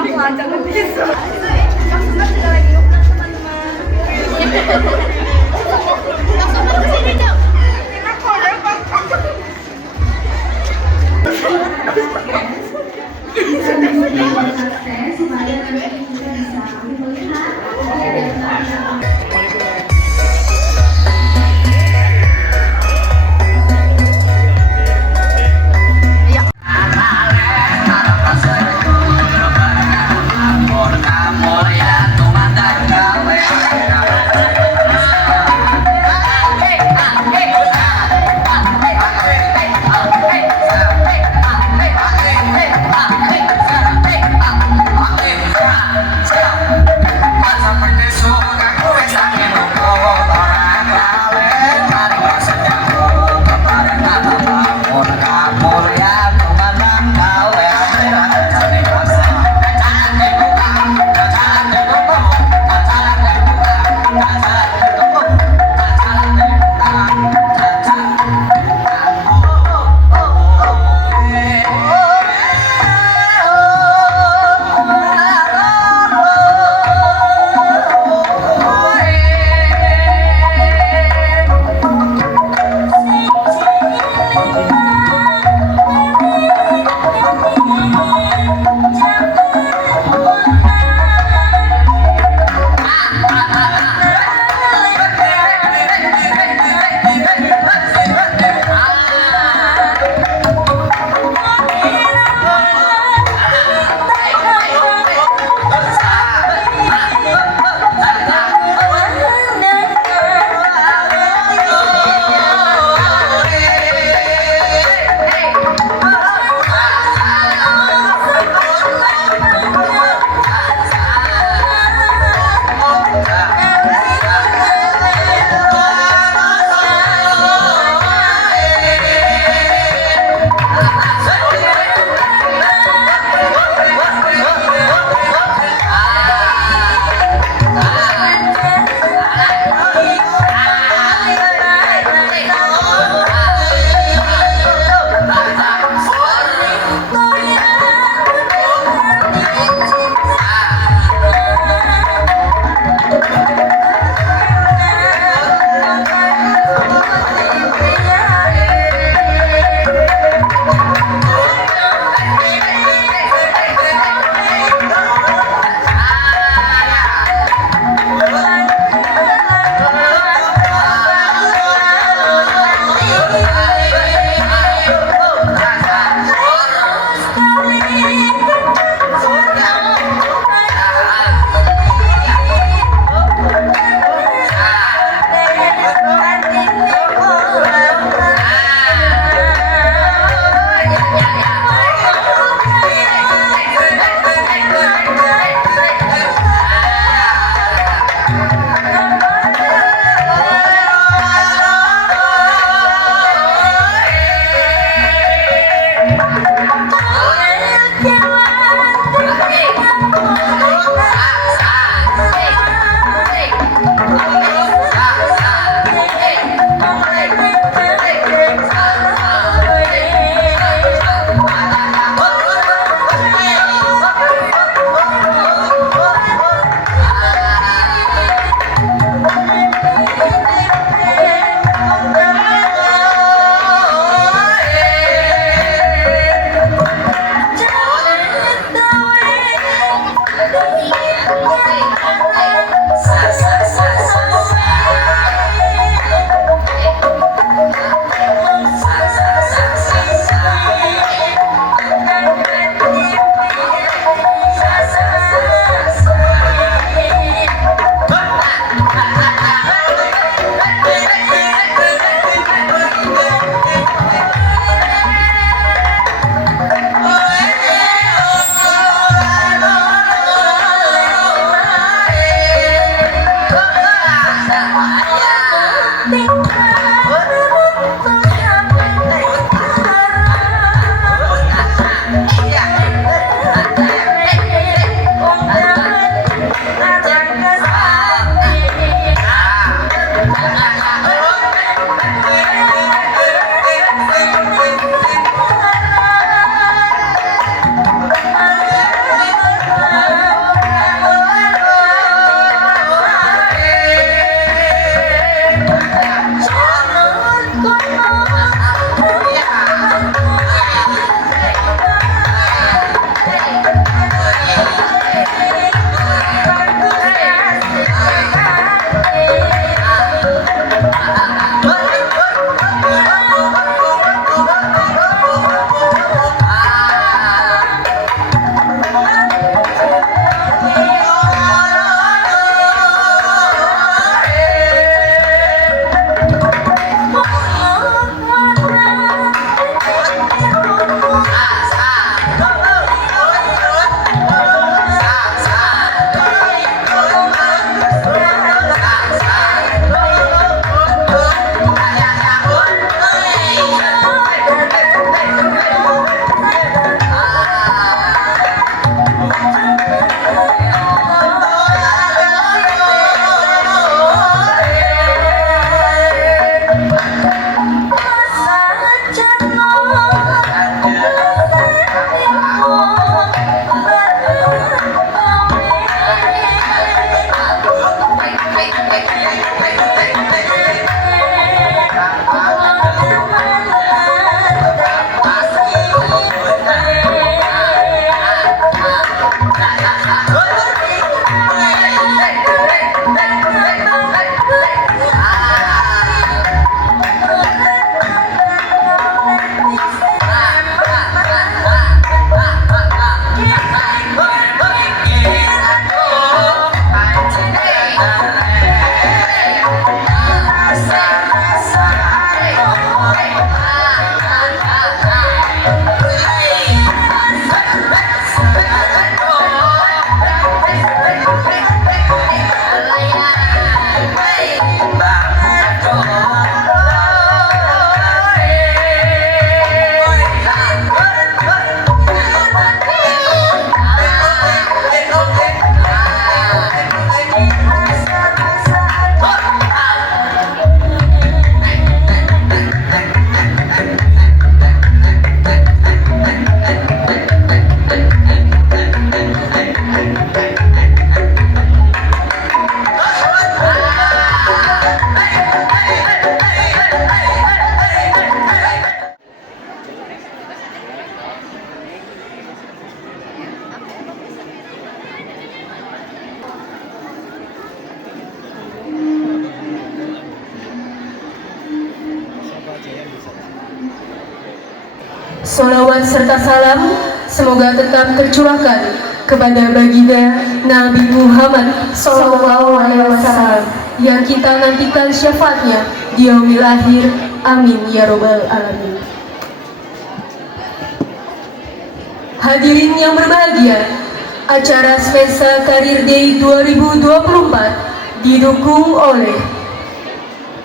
Aku lancar tisu. Langsung juga lagi ulang teman-teman. Langsung ke sini dong. Kita kode supaya nanti kita bisa melihat Salawat serta salam semoga tetap tercurahkan kepada baginda Nabi Muhammad SAW yang kita nantikan syafaatnya di yaumil akhir. Amin ya robbal alamin. Hadirin yang berbahagia, acara Semensa Career Day 2024 didukung oleh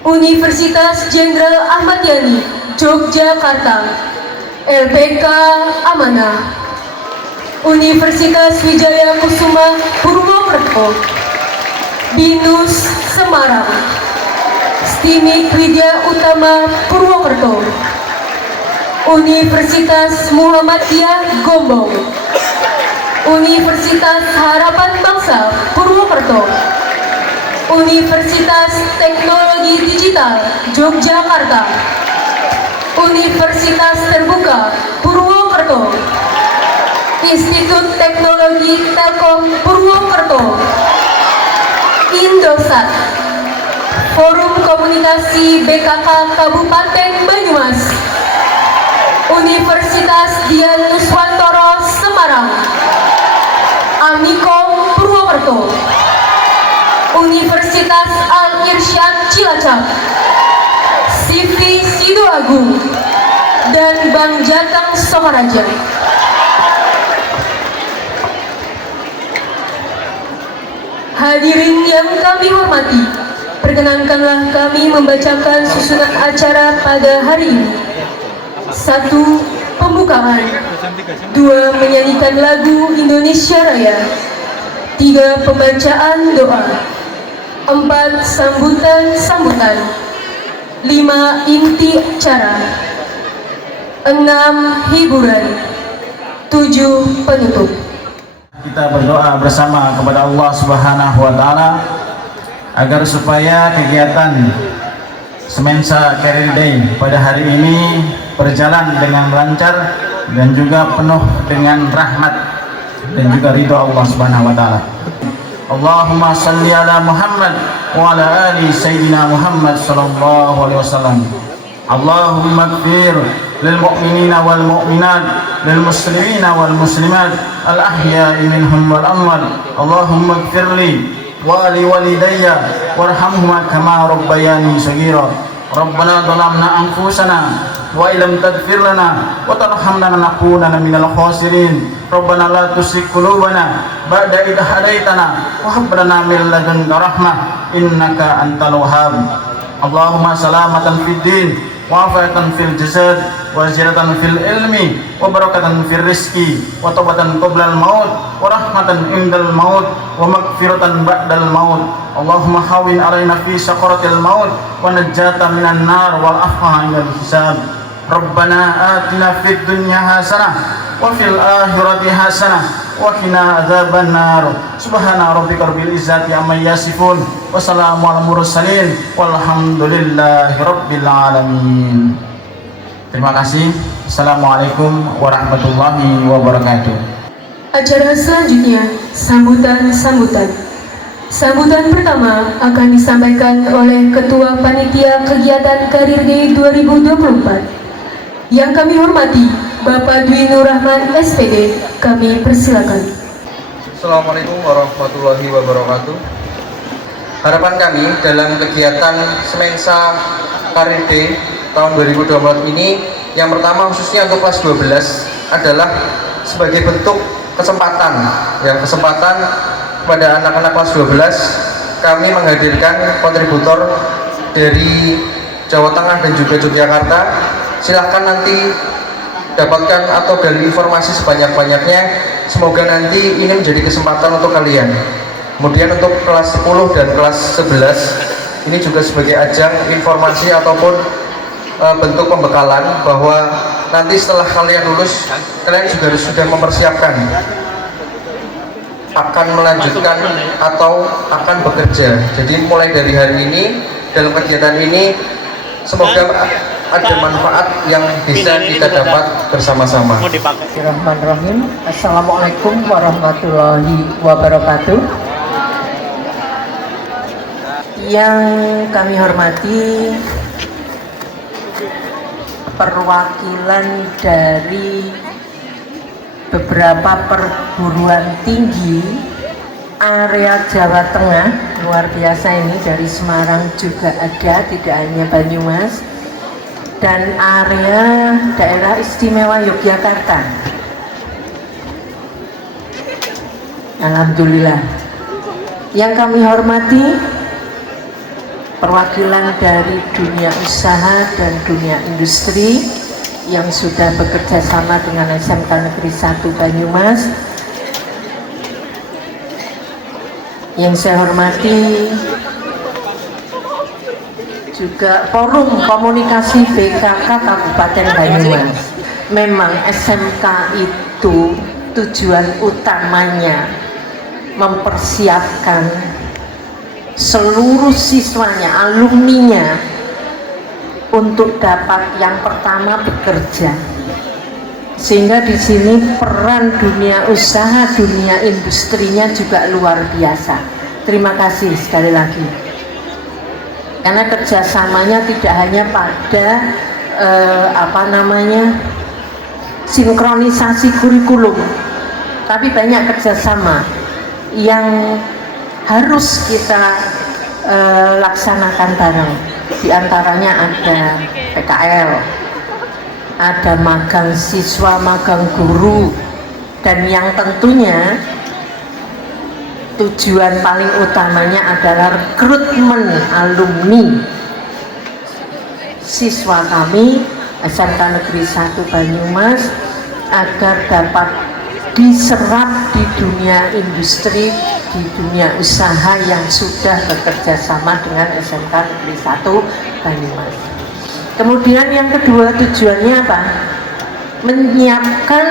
Universitas Jenderal Ahmad Yani, Yogyakarta, LPK Amanah, Universitas Wijaya Kusuma Purwokerto, BINUS Semarang, STIMIK Widya Utama Purwokerto, Universitas Muhammadiyah Gombong, Universitas Harapan Bangsa Purwokerto, Universitas Teknologi Digital Yogyakarta, Universitas Terbuka Purwokerto, Institut Teknologi Telkom Purwokerto, Indosat, Forum Komunikasi BKK Kabupaten Banyumas, Universitas Dian Nuswantoro Semarang, Amikom Purwokerto, Universitas Al-Irsyad Cilacap, CV Sidoagung, dan Bank Jateng Sokaraja. Hadirin yang kami hormati, perkenankanlah kami membacakan susunan acara pada hari ini. 1. Pembukaan. 2. Menyanyikan lagu Indonesia Raya. 3. Pembacaan doa. 4. Sambutan. 5. Inti acara. 6. Hiburan. 7. Penutup. Kita berdoa bersama kepada Allah Subhanahu wa Ta'ala agar supaya kegiatan Semensa Career Day pada hari ini berjalan dengan lancar dan juga penuh dengan rahmat dan juga ridho Allah Subhanahu wa Ta'ala. Allahumma salli ala Muhammad wa ala ali Sayyidina Muhammad sallallahu alaihi wasallam. Allahumma ighfir lil mu'minina wal mu'minat, lil muslimina wal muslimat, al ahya'i minhum wal amwat. Allahumma ighfir li wa li walidayya warhamhuma kama rabbayani shaghira. Rabbana dhalamna anfusana wa illam taghfir lana wa tarhamna lanakunanna minal khasirin. Rabbana la tuzigh qulubana ba'da idh hadaitana wa hab lana min ladunka rahmah innaka antal wahhab. Allahumma salamatan fid din wa afatan fil jasad wa ziyadatan fil ilmi wa barakatan fil rizqi wa taubatan qoblal maut wa rahmatan indal maut wa maghfiratan ba'dal maut. Allahumma hawin alaina fi sakaratil maut wa najjata minan nar wal afwa indal hisab. Rabbana atina fid dunya hasanah wa fil akhirati hasanah wa qina adzaban nar. Subhana rabbika rabbil izzati amma yasifun wa salamun alal mursalin walhamdulillahi rabbil alamin. Terima kasih. Assalamualaikum warahmatullahi wabarakatuh. Acara selanjutnya sambutan. Sambutan pertama akan disampaikan oleh Ketua Panitia Kegiatan Career Day 2024. Yang kami hormati Bapak Dwi Nur Rahman SPD, kami persilakan. Assalamualaikum warahmatullahi wabarakatuh. Harapan kami dalam kegiatan Semensa Career Day tahun 2024 ini, yang pertama khususnya untuk kelas 12 adalah sebagai bentuk kesempatan kepada anak-anak kelas 12, kami menghadirkan kontributor dari Jawa Tengah dan juga Yogyakarta. Silahkan nanti dapatkan atau gali informasi sebanyak-banyaknya. Semoga nanti ini menjadi kesempatan untuk kalian. Kemudian untuk kelas 10 dan kelas 11 ini juga sebagai ajang informasi ataupun bentuk pembekalan bahwa nanti setelah kalian lulus, kalian juga harus sudah mempersiapkan akan melanjutkan atau akan bekerja. Jadi mulai dari hari ini dalam kegiatan ini semoga ada manfaat yang bisa kita dapat bersama-sama. Bismillahirrahmanirrahim. Assalamualaikum warahmatullahi wabarakatuh. Yang kami hormati perwakilan dari beberapa perguruan tinggi area Jawa Tengah, luar biasa ini, dari Semarang juga ada, tidak hanya Banyumas, dan area daerah istimewa Yogyakarta. Alhamdulillah. Yang kami hormati perwakilan dari dunia usaha dan dunia industri yang sudah bekerja sama dengan SMK Negeri 1 Banyumas. Yang saya hormati juga Forum Komunikasi BKK Kabupaten Banyumas. Memang SMK itu tujuan utamanya mempersiapkan seluruh siswanya, alumninya untuk dapat yang pertama bekerja. Sehingga di sini peran dunia usaha, dunia industrinya juga luar biasa. Terima kasih sekali lagi. Karena kerjasamanya tidak hanya pada sinkronisasi kurikulum, tapi banyak kerjasama yang harus kita laksanakan bareng. Di antaranya ada PKL, ada magang siswa, magang guru, dan yang tentunya tujuan paling utamanya adalah rekrutmen alumni siswa kami SMK Negeri 1 Banyumas agar dapat diserap di dunia industri, di dunia usaha yang sudah bekerja sama dengan SMK Negeri 1 Banyumas. Kemudian yang kedua, tujuannya apa? Menyiapkan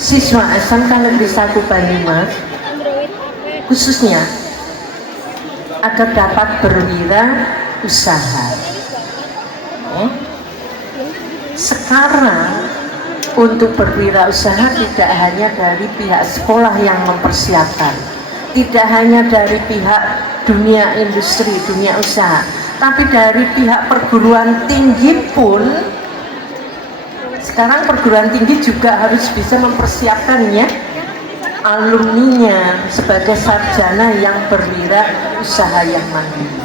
siswa SMK Negeri 1 Banyumas khususnya agar dapat berwirausaha. Sekarang untuk berwirausaha tidak hanya dari pihak sekolah yang mempersiapkan, tidak hanya dari pihak dunia industri, dunia usaha, tapi dari pihak perguruan tinggi pun. Sekarang perguruan tinggi juga harus bisa mempersiapkannya, alumninya sebagai sarjana yang berwirausaha yang mandiri.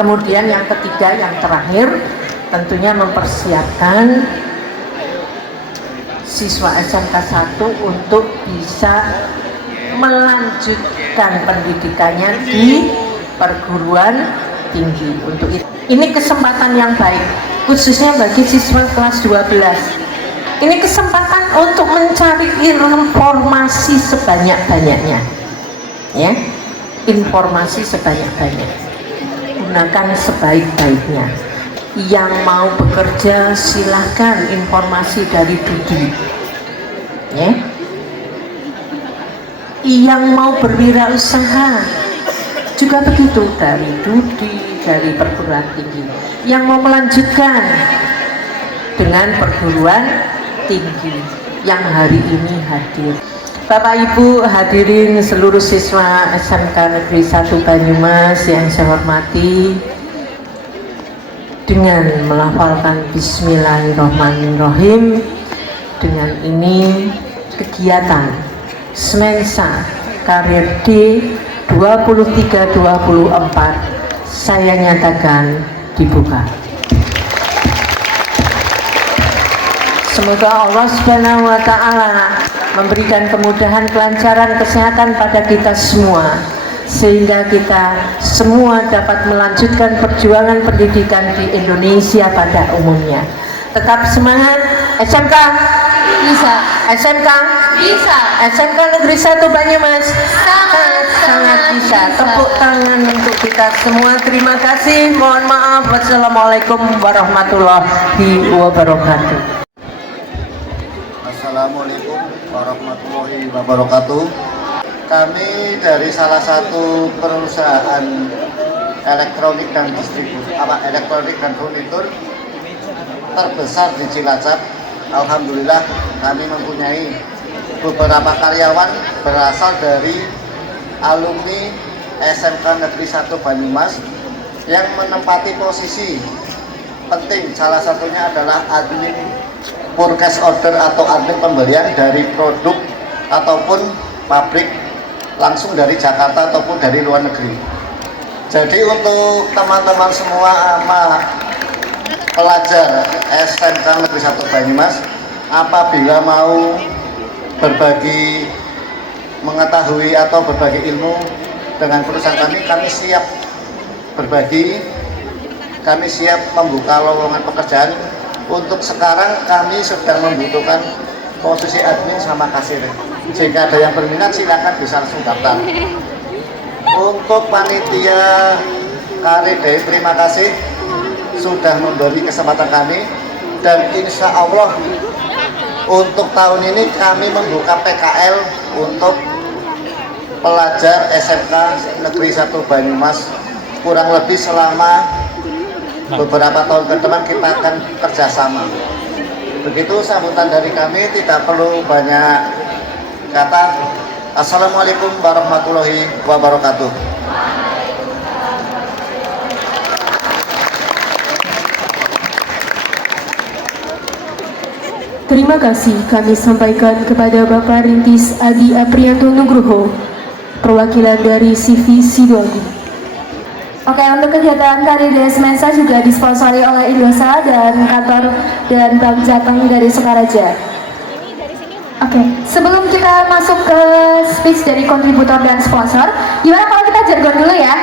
Kemudian yang ketiga, yang terakhir, tentunya mempersiapkan siswa SMK 1 untuk bisa melanjutkan pendidikannya di perguruan tinggi. Untuk itu, ini kesempatan yang baik khususnya bagi siswa kelas 12. Ini kesempatan untuk mencari informasi sebanyak-banyaknya, ya, informasi sebanyak-banyaknya, gunakan sebaik-baiknya. Yang mau bekerja silahkan informasi dari Dudi, ya. Yang mau berwirausaha juga begitu, dari Dudi, dari perguruan tinggi. Yang mau melanjutkan dengan perguruan tinggi yang hari ini hadir. Bapak Ibu hadirin seluruh siswa SMK Negeri 1 Banyumas yang saya hormati, dengan melafalkan Bismillahirrahmanirrahim, dengan ini kegiatan Semensa Karir D 23-24 saya nyatakan dibuka. Semoga Allah Subhanahu wa Ta'ala memberikan kemudahan, kelancaran, kesehatan pada kita semua, sehingga kita semua dapat melanjutkan perjuangan pendidikan di Indonesia pada umumnya. Tetap semangat, SMK bisa, SMK bisa, SMK Negeri 1 Banyumas sangat bisa. Tepuk tangan untuk kita semua. Terima kasih. Mohon maaf. Wassalamualaikum warahmatullahi wabarakatuh. Assalamualaikum warahmatullahi wabarakatuh. Kami dari salah satu perusahaan elektronik dan elektronik dan furnitur terbesar di Cilacap. Alhamdulillah kami mempunyai beberapa karyawan berasal dari alumni SMK Negeri 1 Banyumas yang menempati posisi penting. Salah satunya adalah admin purchase order atau admin pembelian dari produk ataupun pabrik langsung dari Jakarta ataupun dari luar negeri. Jadi untuk teman-teman semua pelajar SMK Negeri 1 Banyumas, apabila mau berbagi mengetahui atau berbagi ilmu dengan perusahaan kami siap berbagi, kami siap membuka lowongan pekerjaan. Untuk sekarang kami sedang membutuhkan posisi admin sama kasir. Jika ada yang berminat silakan bisa langsung daftar. Untuk panitia Career Day, terima kasih sudah memberi kesempatan kami, dan insya Allah untuk tahun ini kami membuka PKL untuk pelajar SMK Negeri 1 Banyumas kurang lebih selama beberapa tahun ke depan. Kita akan kerjasama. Begitu sambutan dari kami, tidak perlu banyak kata. Assalamualaikum warahmatullahi wabarakatuh. Terima kasih kami sampaikan kepada Bapak Rintis Adi Aprianto Nugroho, perwakilan dari CV Sidoarjo. Oke, untuk kegiatan Career Day Semensa juga disponsori oleh Indosat dan kantor dan Bank Jateng dari Sukaraja. Oke, sebelum kita masuk ke speech dari kontributor dan sponsor, gimana kalau kita jargon dulu ya?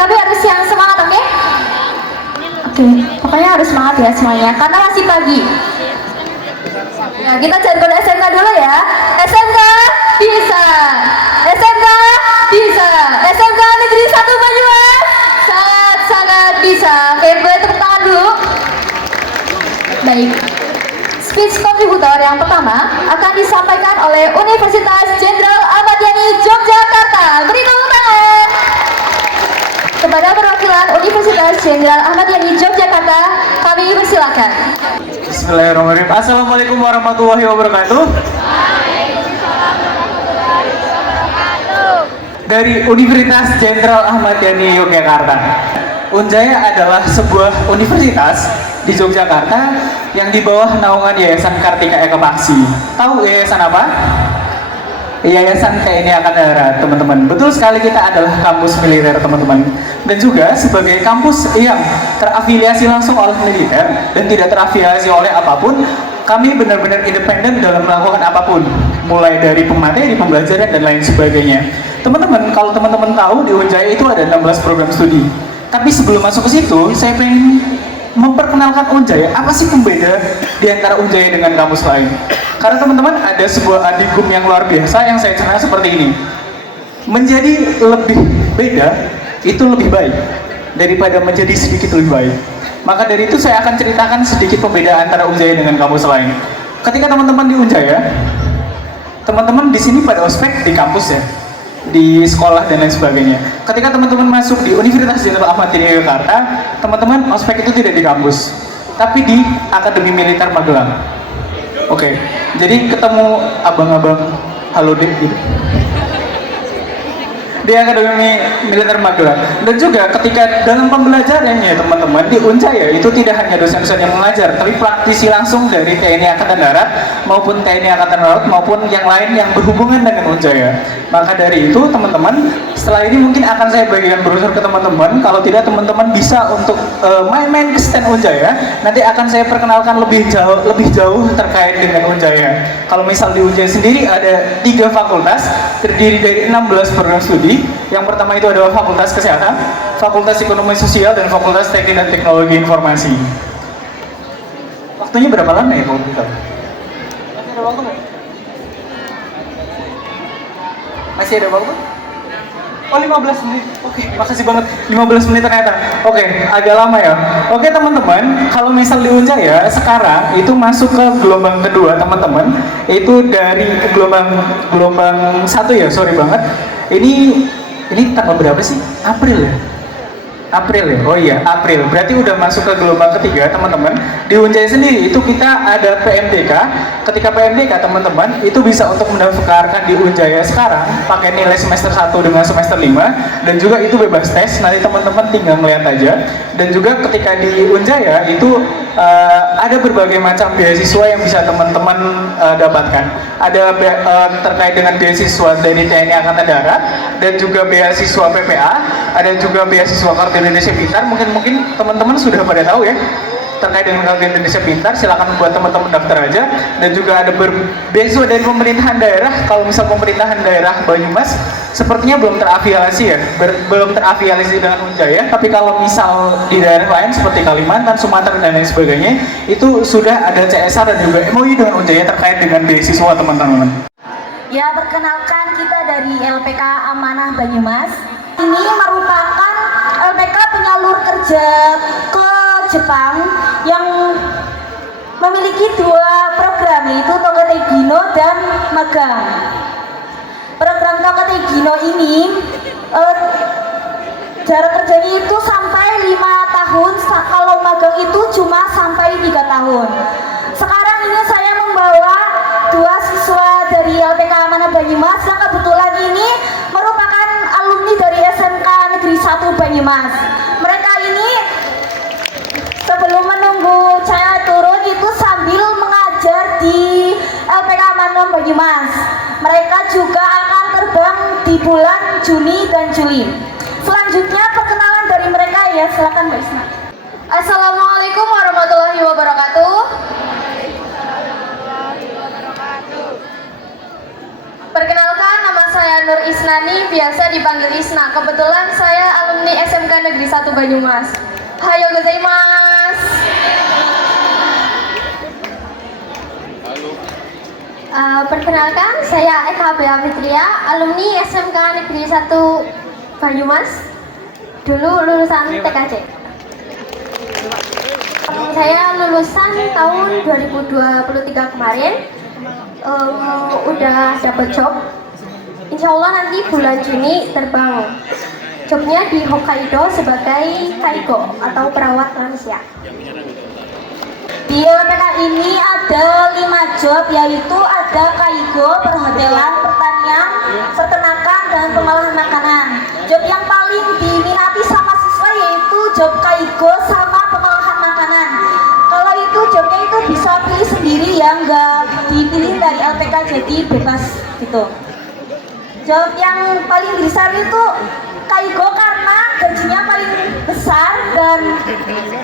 Tapi harus yang semangat, oke? Oke, pokoknya harus semangat ya semuanya, karena masih pagi. Nah, kita jargon SMK dulu ya. SMK bisa, SMK bisa, SMK Negeri 1 Banyumas sangat bisa. Oke, boleh tepuk tangan dulu. Baik, speech kontributor yang pertama akan disampaikan oleh Universitas Jenderal Ahmad Yani Yogyakarta. Beri tepuk tangan kepada perwakilan Universitas Jenderal Ahmad Yani Yogyakarta. Kami persilakan. Bismillahirrahmanirrahim. Assalamualaikum warahmatullahi wabarakatuh. Dari Universitas Jenderal Ahmad Yani Yogyakarta. Unjaya adalah sebuah universitas di Yogyakarta yang di bawah naungan Yayasan Kartika Eka Paksi. Tahu yayasan apa? Yayasan TNI Angkatan Darat, teman-teman. Betul sekali, kita adalah kampus militer, teman-teman. Dan juga sebagai kampus yang terafiliasi langsung oleh militer dan tidak terafiliasi oleh apapun, kami benar-benar independen dalam melakukan apapun, mulai dari pemateri, pembelajaran, dan lain sebagainya. Teman-teman, kalau teman-teman tahu di Unjaya itu ada 16 program studi. Tapi sebelum masuk ke situ, saya pengen memperkenalkan Unjaya. Apa sih pembeda di antara Unjaya dengan kampus lain? Karena teman-teman, ada sebuah adikum yang luar biasa yang saya cerita seperti ini. Menjadi lebih beda itu lebih baik daripada menjadi sedikit lebih baik. Maka dari itu saya akan ceritakan sedikit pembedaan antara Unjaya dengan kampus lain. Ketika teman-teman di Unjaya, teman-teman di sini pada ospek di kampus ya, di sekolah dan lain sebagainya. Ketika teman-teman masuk di Universitas Jenderal Ahmad Yani Yogyakarta, teman-teman ospek itu tidak di kampus, tapi di Akademi Militer Magelang. Oke, jadi ketemu abang-abang halo dek gitu di Akademi Militer Magelang. Dan juga ketika dalam pembelajarannya teman-teman di Unjaya itu tidak hanya dosen-dosen yang mengajar, tapi praktisi langsung dari TNI Angkatan Darat maupun TNI Angkatan Laut maupun yang lain yang berhubungan dengan Unjaya. Maka dari itu teman-teman, setelah ini mungkin akan saya bagikan brosur ke teman-teman. Kalau tidak, teman-teman bisa untuk main-main ke stand Unjaya. Nanti akan saya perkenalkan lebih jauh terkait dengan Unjaya. Kalau misal di Unjaya sendiri ada 3 fakultas terdiri dari 16 program studi. Yang pertama itu adalah Fakultas Kesehatan, Fakultas Ekonomi Sosial, dan Fakultas Teknik dan Teknologi Informasi. Waktunya berapa lama ya kalau kita? Masih ada waktu nggak? Masih ada waktu? Oh, 15 menit. Oke, makasih banget. 15 menit ternyata. Oke, agak lama ya. Oke teman-teman, kalau misal di Unjaya sekarang itu masuk ke gelombang kedua teman-teman. Itu dari gelombang 1 ya, sorry banget. Ini tanggal berapa sih? April ya? April ya? Oh iya, April. Berarti udah masuk ke gelombang ketiga, teman-teman. Di Unjaya sendiri itu kita ada PMDK. Ketika PMDK, teman-teman, itu bisa untuk mendaftarkan di Unjaya sekarang pakai nilai semester 1 dengan semester 5, dan juga itu bebas tes. Nanti teman-teman tinggal melihat aja. Dan juga ketika di Unjaya itu ada berbagai macam beasiswa yang bisa teman-teman dapatkan. Ada terkait dengan beasiswa dari TNI Angkatan Darat, dan juga beasiswa PPA, ada juga beasiswa Kartu Indonesia Pintar. Mungkin teman-teman sudah pada tahu ya terkait dengan Kartu Indonesia Pintar. Silakan buat teman-teman daftar aja. Dan juga ada beasiswa dari pemerintahan daerah. Kalau misal pemerintahan daerah Banyumas sepertinya belum terafiliasi ya, belum terafiliasi dengan Unjaya. Tapi kalau misal di daerah lain seperti Kalimantan, Sumatera dan lain sebagainya, itu sudah ada CSR dan juga MOU dengan Unjaya terkait dengan beasiswa, teman-teman. Ya, perkenalkan kita dari LPK Amanah Banyumas. Ini merupakan LPK penyalur kerja ke Jepang yang memiliki dua program, yaitu Tokotegino dan magang. Program Tokotegino ini jarak kerjanya itu sampai 5 tahun, kalau magang itu cuma sampai 3 tahun. Sekarang ini saya membawa dua siswa dari LPK Amanah Banyumas yang kebetulan ini merupakan alumni dari SMK Negeri 1 Banyumas. Mereka ini sebelum menunggu saya turun itu sambil mengajar di LPK Amanah Banyumas. Mereka juga akan terbang di bulan Juni dan Juli. Selanjutnya perkenalan dari mereka ya, silakan Mbak Isma. Assalamualaikum warahmatullahi wabarakatuh. Perkenalkan, nama saya Nur Isnani, biasa dipanggil Isna. Kebetulan saya alumni SMK Negeri 1 Banyumas. Hayo gozaimasu. Perkenalkan, saya Eka Bea Fitria, alumni SMK Negeri 1 Banyumas. Dulu lulusan TKJ. Saya lulusan tahun 2023 kemarin. Udah dapet job. Insya Allah nanti bulan Juni terbang. Jobnya di Hokkaido sebagai kaigo atau perawat manusia. Di LPK ini ada 5 job, yaitu ada kaigo, perhotelan, pertanian, peternakan, dan pengolahan makanan. Job yang paling diminati sama siswa yaitu job kaigo sama pengolahan makanan. Kalau itu jobnya itu bisa pilih sendiri ya, nggak dipilih dari LPK, jadi bebas gitu. Job yang paling besar itu kaigo karena gajinya paling besar dan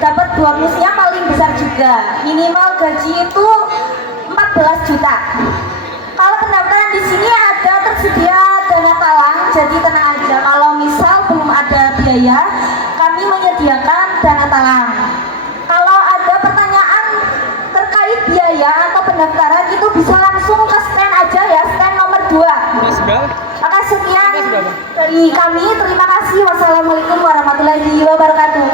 dapat bonusnya paling besar juga. Minimal gaji itu 14 juta. Kalau pendaftaran di sini ada tersedia dana talang, jadi tenang aja. Kalau misal belum ada biaya, kami menyediakan dana talang. Kalau ada pertanyaan terkait biaya atau pendaftaran itu bisa langsung ke stand aja ya, stand nomor 2. Maka sekian dari kami, terima kasih. Wassalamualaikum warahmatullahi wabarakatuh.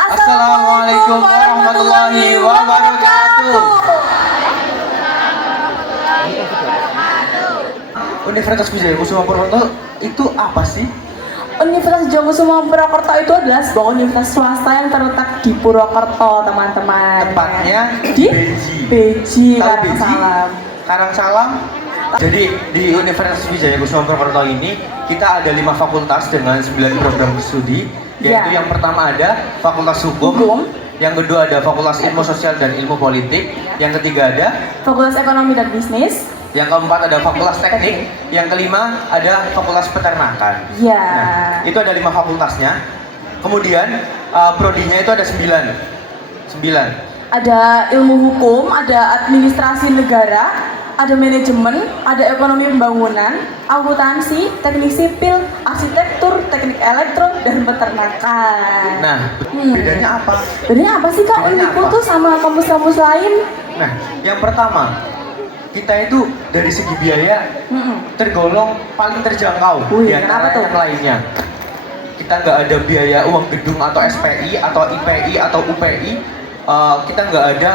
Assalamualaikum warahmatullahi wabarakatuh. Universitas Wijaya Kusuma Purwokerto itu apa sih? Universitas Wijaya Purwokerto itu adalah sebuah universitas swasta yang terletak di Purwokerto, teman-teman. Tepatnya di Beji, Karangsalam. Jadi di Universitas Wijaya Kusuma Purwokerto ini kita ada 5 fakultas dengan 9 program studi, yaitu yang pertama ada Fakultas Hukum, yang kedua ada Fakultas Ilmu Sosial dan Ilmu Politik, yang ketiga ada Fakultas Ekonomi dan Bisnis, yang keempat ada Fakultas Teknik, yang kelima ada Fakultas Peternakan. Ya. Nah, itu ada 5 fakultasnya. Kemudian prodinya itu ada 9. Ada ilmu hukum, ada administrasi negara, ada manajemen, ada ekonomi pembangunan, akuntansi, teknik sipil, arsitektur, teknik elektro, dan peternakan. Nah, bedanya apa? Bedanya apa sih Kak Uniku tuh sama kampus-kampus lain? Nah, yang pertama, kita itu dari segi biaya tergolong paling terjangkau di antara yang lainnya. Kita nggak ada biaya uang gedung atau SPI atau IPI atau UPI. Kita nggak ada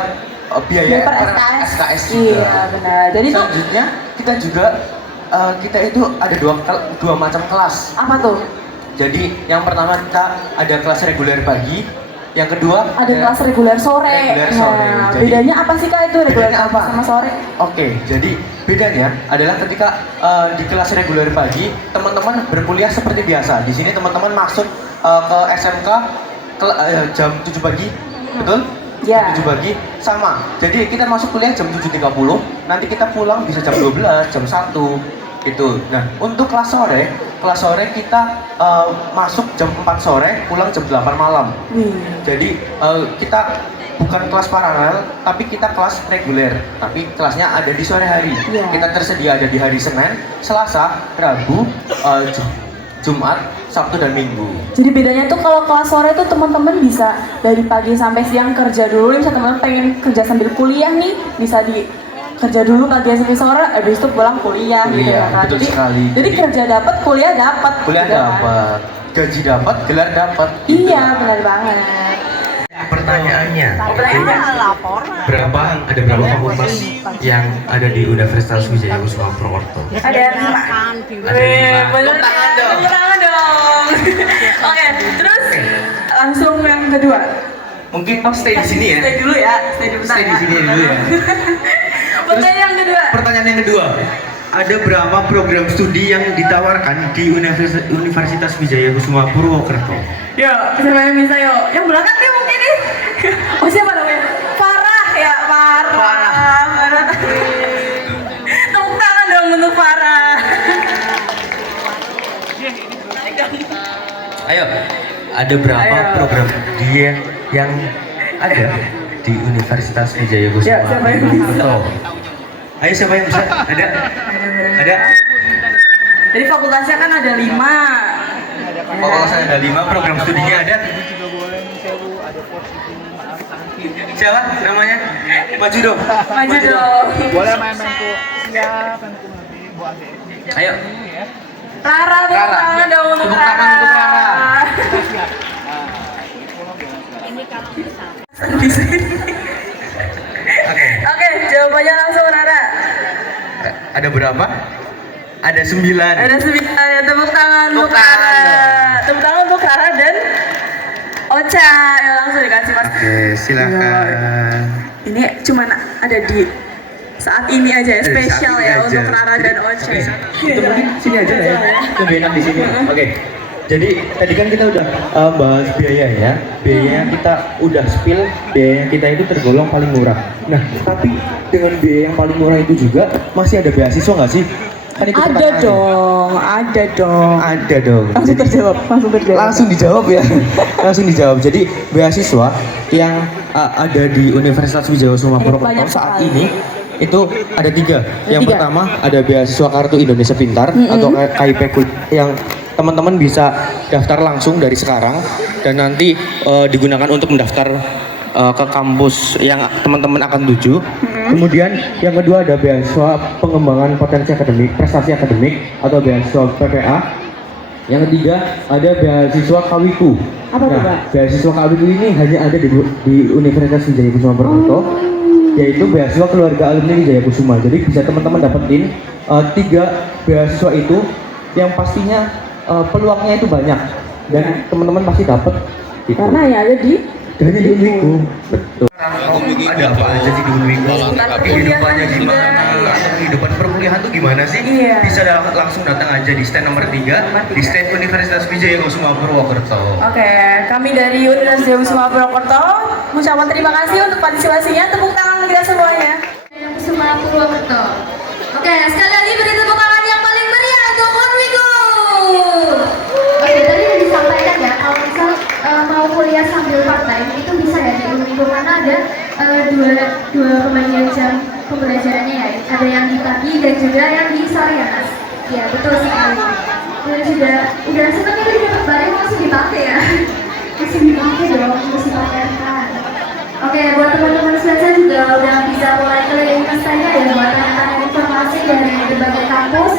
biaya per SKS. SKS juga. Iya benar. Jadi selanjutnya kita juga kita itu ada dua macam kelas. Apa tuh? Jadi yang pertama kita ada kelas reguler pagi, yang kedua Ada kelas reguler sore. Reguler sore. Nah, Jadi- bedanya apa sih Kak itu reguler Bedanya pagi apa? sama sore? Oke, jadi bedanya adalah ketika di kelas reguler pagi teman-teman berkuliah seperti biasa. Di sini teman-teman masuk ke SMK jam 7 pagi, betul? Ya. Jam 7 pagi sama. Jadi kita masuk kuliah jam 7.30, nanti kita pulang bisa jam 12, jam 1 gitu. Nah, untuk kelas sore kita masuk jam 4 sore, pulang jam 8 malam. Jadi kita bukan kelas paralel, tapi kita kelas reguler. Tapi kelasnya ada di sore hari. Iya. Kita tersedia ada di hari Senin, Selasa, Rabu, Jumat, Sabtu dan Minggu. Jadi bedanya tuh kalau kelas sore tuh teman-teman bisa dari pagi sampai siang kerja dulu. Misalnya teman-teman pengen kerja sambil kuliah nih, bisa di kerja dulu pagi sampai sore, habis itu pulang kuliah gitu ya kan. Betul Jadi, sekali. jadi kerja dapat, kuliah dapat. Kuliah gitu kan. dapat, gaji dapat, gelar dapat. Iya, benar banget. Pertanyaannya, Berapa ada berapa fakultas yang ada di Universitas Wijaya Kusuma Purwokerto? Ada 5. Bener tangan dong. Oke, terus langsung yang kedua. Mungkin stay di sini ya. Stay dulu ya, stay dulu. Stay di sini dulu ya. Pertanyaan yang kedua. pertanyaan yang kedua, ada berapa program studi yang ditawarkan di Universitas Wijaya Kusuma Purwokerto? Yuk, siapa yang bisa yuk? Yang belakang nih mungkin nih. Oh siapa namanya? Farah ya, Farah. Tepuk tangan dong untuk Farah. Ayo, ada berapa program dia yang ada di Universitas Wijaya Kusuma Ya, siapa yang bisa? Purwokerto? Ayo, siapa yang bisa? Ada? Jadi fakultasnya kan ada 5. Fakultasnya ada 5, program studinya ada? Siapa namanya? Maju dong. Maju dong. Boleh main-mainku. Ayo. Rara, tepuk tangan dong untuk Tepuk tangan untuk Rara. Oke, jawabannya langsung Rara. Ada berapa? Ada 9. Ada 9 ya, tepuk tangan untuk Rara. Tepuk tangan untuk Rara dan Ocha. Ya langsung dikasih Mas. Oke, silakan. Ini cuman ada di saat ini aja ya, spesial saat ini ya aja. untuk Rara dan Ocha. Itu mungkin sini aja ya. Lebih enak di sini. Oke. Jadi tadi kan kita udah bahas biaya ya. Biayanya kita udah spill, biayanya kita itu tergolong paling murah. Nah, tapi dengan biaya yang paling murah itu juga masih ada beasiswa nggak sih? Kan itu Ada pertanyaannya. dong, ada dong. Ada dong. Langsung terjawab, langsung terjawab. Langsung dijawab ya. Langsung dijawab. Jadi beasiswa yang ada di Universitas Wijaya Kusuma Purwokerto banyak saat sekali. ini itu ada 3. Yang 3. pertama ada beasiswa Kartu Indonesia Pintar atau KIP yang teman-teman bisa daftar langsung dari sekarang dan nanti digunakan untuk mendaftar ke kampus yang teman-teman akan tuju. Kemudian yang kedua ada beasiswa pengembangan potensi akademik, prestasi akademik atau beasiswa PPA. Yang ketiga ada beasiswa Kawiku. Apa tuh, Pak? Beasiswa Kawiku ini hanya ada di Universitas Wijaya Kusuma Purwokerto, yaitu beasiswa keluarga alumni Wijaya Kusuma. Jadi bisa teman-teman dapetin 3 beasiswa itu yang pastinya peluangnya itu banyak dan teman-teman pasti dapat. Gitu. Karena ya ada di Hanya di Unwiku. Betul. Ada apa aja sih di Unwiku? Kehidupannya gimana? Kehidupan perkuliahan tuh gimana sih? Iya. Bisa langsung datang aja di stand nomor 3 di stand Universitas Wijaya Kusuma Purwokerto. Oke, kami dari Universitas Kusuma Purwokerto mengucapkan terima kasih untuk partisipasinya. Tepuk tangan kita semuanya. Kusuma Purwokerto. Oke, sekali lagi beri tepuk tangan yang paling meriah untuk Unwiku. Oke, tadi udah disampaikan ya, kalau misal mau kuliah sambil part time itu bisa ya di Unwiku karena ada dua pembagian jam pembelajarannya ya. Ada yang di pagi dan juga yang di sore ya Mas. Ya betul sekali. Dan udah sempat itu dapat barang masih dipakai ya. Masih dipakai dong, masih pakai. Oke, buat teman-teman semester juga udah bisa mulai keliling ke saya ya buat tanya-tanya informasi dari berbagai kampus.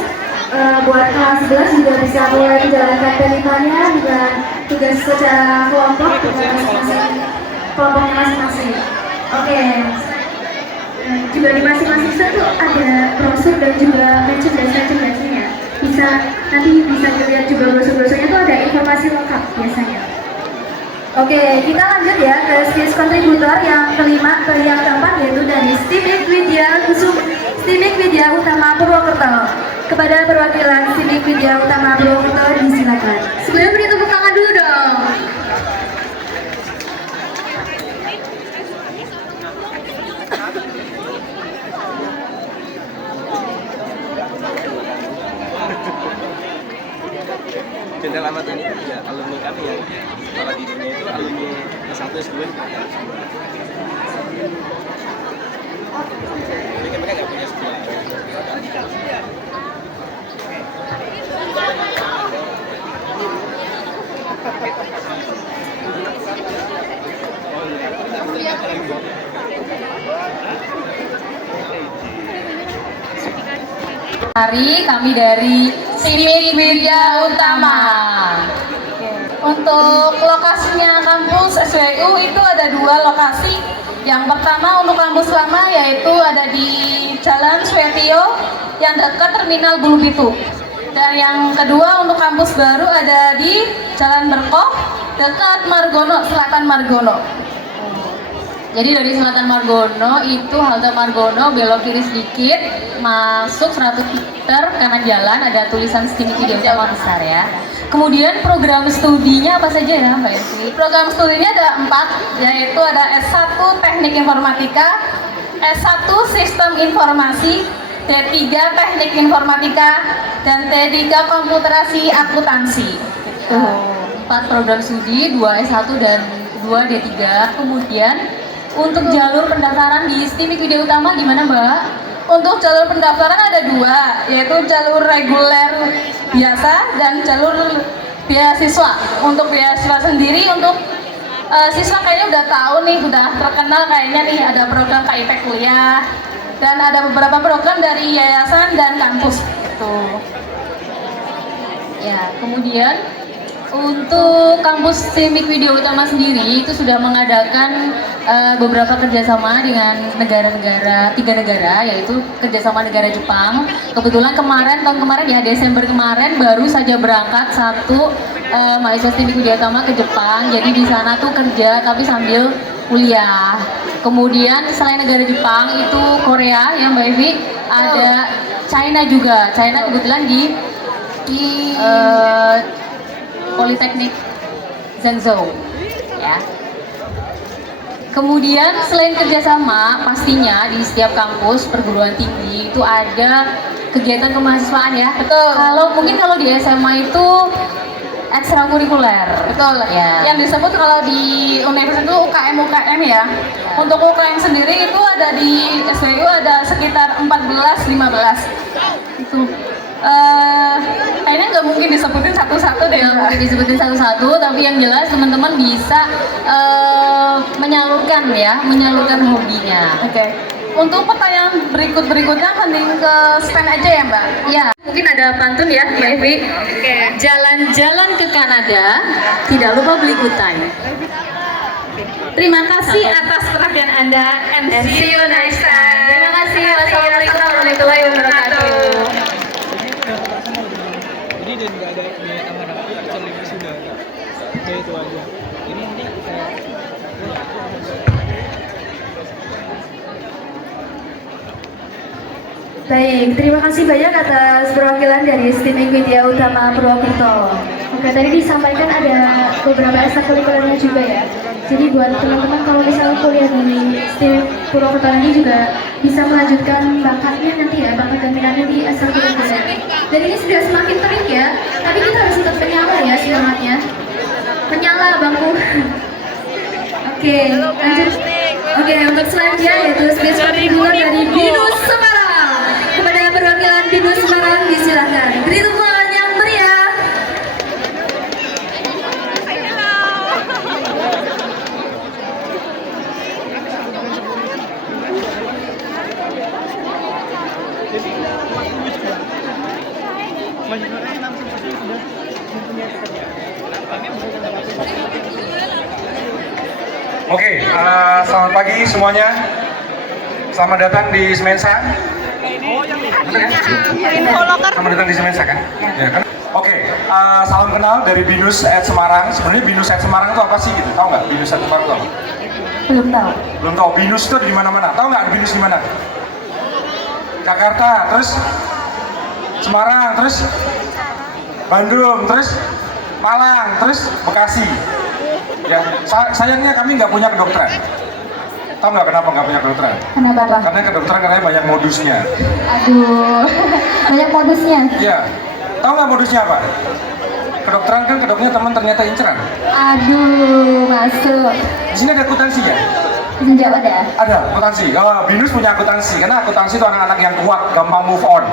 Buat kelas 11 juga bisa mulai menjalankan PMIPA-nya dengan tugas secara kelompok dengan masing-masing kelompoknya masing-masing. Oke. juga di masing-masing set tuh ada brosur dan juga merchandise-nya. Nanti bisa dilihat juga brosur-brosurnya tuh ada informasi lengkap biasanya. Oke, kita lanjut ya ke skills kontributor yang kelima ke yang keempat, yaitu dari STIMIK Widya Utama Purwokerto. Kepada perwakilan STIMIK Widya Utama Purwokerto disilakan. Sebelumnya beri tepuk tangan dulu dong. Jenderal Ahmad Yani ya alumni kami ya. Kalau di dunia itu alumni S1 S2 mereka nggak punya sekolah. Hari kami dari STIMIK Widya Utama. Untuk lokasinya kampus SWU itu ada 2 lokasi. Yang pertama untuk kampus lama yaitu ada di Jalan Swetio yang dekat Terminal Bulu Bitu. Dan yang kedua untuk kampus baru ada di Jalan Berkoh dekat Margono, Selatan Margono. Jadi dari Selatan Margono itu halte Margono, belok kiri sedikit, masuk 100 meter kanan jalan ada tulisan STIMIK Widya Utama besar ya. Kemudian program studinya apa saja ya Mbak Yesi? Program studinya ada 4, yaitu ada S1 Teknik Informatika, S1 Sistem Informasi, D3 Teknik Informatika, dan T3 Komputerasi Akuntansi. 4 program studi, 2 S1 dan 2 D3. Kemudian untuk jalur pendaftaran di STIMIK Widya Utama gimana Mbak? Untuk jalur pendaftaran ada 2, yaitu jalur reguler biasa dan jalur beasiswa. Untuk beasiswa sendiri untuk siswa kayaknya udah tahu nih, udah terkenal kayaknya nih, ada program KIP kuliah dan ada beberapa program dari yayasan dan kampus. Tuh. Ya, kemudian untuk kampus STIMIK Widya Utama sendiri itu sudah mengadakan beberapa kerjasama dengan negara-negara, 3 negara, yaitu kerjasama negara Jepang. Kebetulan tahun kemarin ya, Desember kemarin baru saja berangkat 1 mahasiswa STIMIK Widya Utama ke Jepang. Jadi di sana tuh kerja tapi sambil kuliah. Kemudian selain negara Jepang itu Korea ya Mbak Evi, ada China juga. China kebetulan di Politeknik Zhengzhou ya. Kemudian selain kerjasama, pastinya di setiap kampus perguruan tinggi itu ada kegiatan kemahasiswaan ya. Betul. Kalau di SMA itu ekstrakurikuler. Betul. Ya. Yang disebut kalau di universitas itu UKM ya. Untuk UKM sendiri itu ada di SWU ada sekitar 14-15 itu. Kayaknya nggak mungkin disebutin satu-satu deh. Nggak mungkin disebutin satu-satu, tapi yang jelas teman-teman bisa menyalurkan hobinya. Oke. Untuk pertanyaan berikutnya mending ke stand aja ya Mbak. Ya. Mungkin ada pantun ya Mbak Evi. Jalan-jalan ke Kanada, tidak lupa beli kutai. Terima kasih atas perhatian Anda and see you next time. Terima kasih. Wassalamualaikum warahmatullahi wabarakatuh. Dan nggak ada biaya tambahan apa kecuali sudah kayak itu aja. Ini nanti saya Baik, terima kasih banyak atas perwakilan dari STIMIK Widya Utama Purwokerto. Oke, tadi disampaikan ada beberapa ekstrakurikulernya juga ya. Jadi buat teman-teman kalau misalnya kuliah di STIMIK Purwokerto ini juga bisa melanjutkan bakatnya nanti ya, bakat dan minatnya di ekstrakurikuler. Dan ini sudah semakin terik ya, tapi kita harus tetap menyala ya semangatnya. Menyala bangku. Oke, lanjut. Oke, untuk selanjutnya yaitu skills kontributor dari BINUS Semarang. Kepada perwakilan BINUS Semarang disilakan. Beri tepuk tangan yang meriah. Oke, selamat pagi semuanya. Selamat datang di Semensa. Selamat datang di Semensa kan? Ya kan? Oke, salam kenal dari Binus at Semarang. Sebenarnya Binus at Semarang itu apa sih gitu? Tahu nggak Binus at Semarang itu apa? Belum tahu. Belum tahu. Binus itu ada di mana-mana. Tahu nggak ada Binus di mana? Jakarta, terus Semarang, terus Bandung, terus Malang, terus Bekasi. Ya, sayangnya kami nggak punya kedokteran. Tahu nggak kenapa nggak punya kedokteran? Kenapa, Pak? Karena kedokteran katanya banyak modusnya. Aduh, banyak modusnya. Iya. Tahu nggak modusnya apa? Kedokteran kan kedoknya teman ternyata inceran. Aduh, masuk. Di sini ada akuntansi ya? Sejak ada. Ada akuntansi. Binus punya akuntansi karena akuntansi itu anak-anak yang kuat, gampang move on.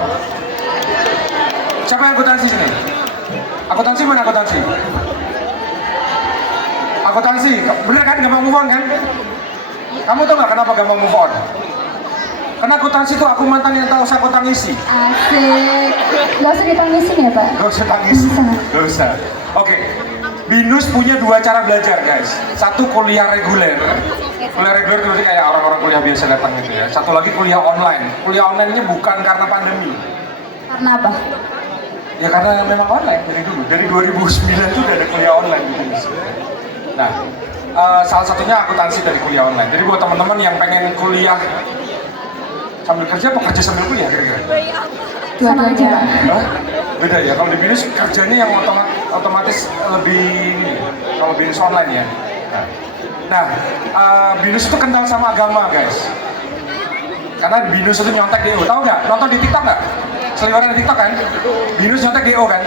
Siapa yang akuntansi sini? Akuntansi mana akuntansi? Akuntansi, bener kan gampang move on kan? Kamu tahu nggak kenapa gampang move on? Karena akuntansi itu aku mantan yang tahu saya tangisi. Asik. Gak usah ditangisin ya, Pak? Gak usah tangis. Gak usah. Oke. Binus punya dua cara belajar, guys. Satu kuliah reguler. Kuliah reguler itu berarti kayak orang-orang kuliah biasa datang gitu ya. Satu lagi kuliah online. Kuliah online-nya bukan karena pandemi. Karena apa? Ya karena memang online dari dulu. Dari 2009 itu udah ada kuliah online di Binus. Nah, salah satunya akuntansi dari kuliah online. Jadi buat teman-teman yang pengen kuliah sambil kerja apa kerja sambil kuliah kira-kira? Sama aja, Pak. Hah? Beda ya, kalau di Binus kerjanya yang otomatis lebih kalau Binus online ya. Nah, Binus itu kental sama agama, guys. Karena Binus itu nyontek DO, tahu nggak? Nonton di TikTok nggak? Seliweran di TikTok kan? Binus nyontek DO kan?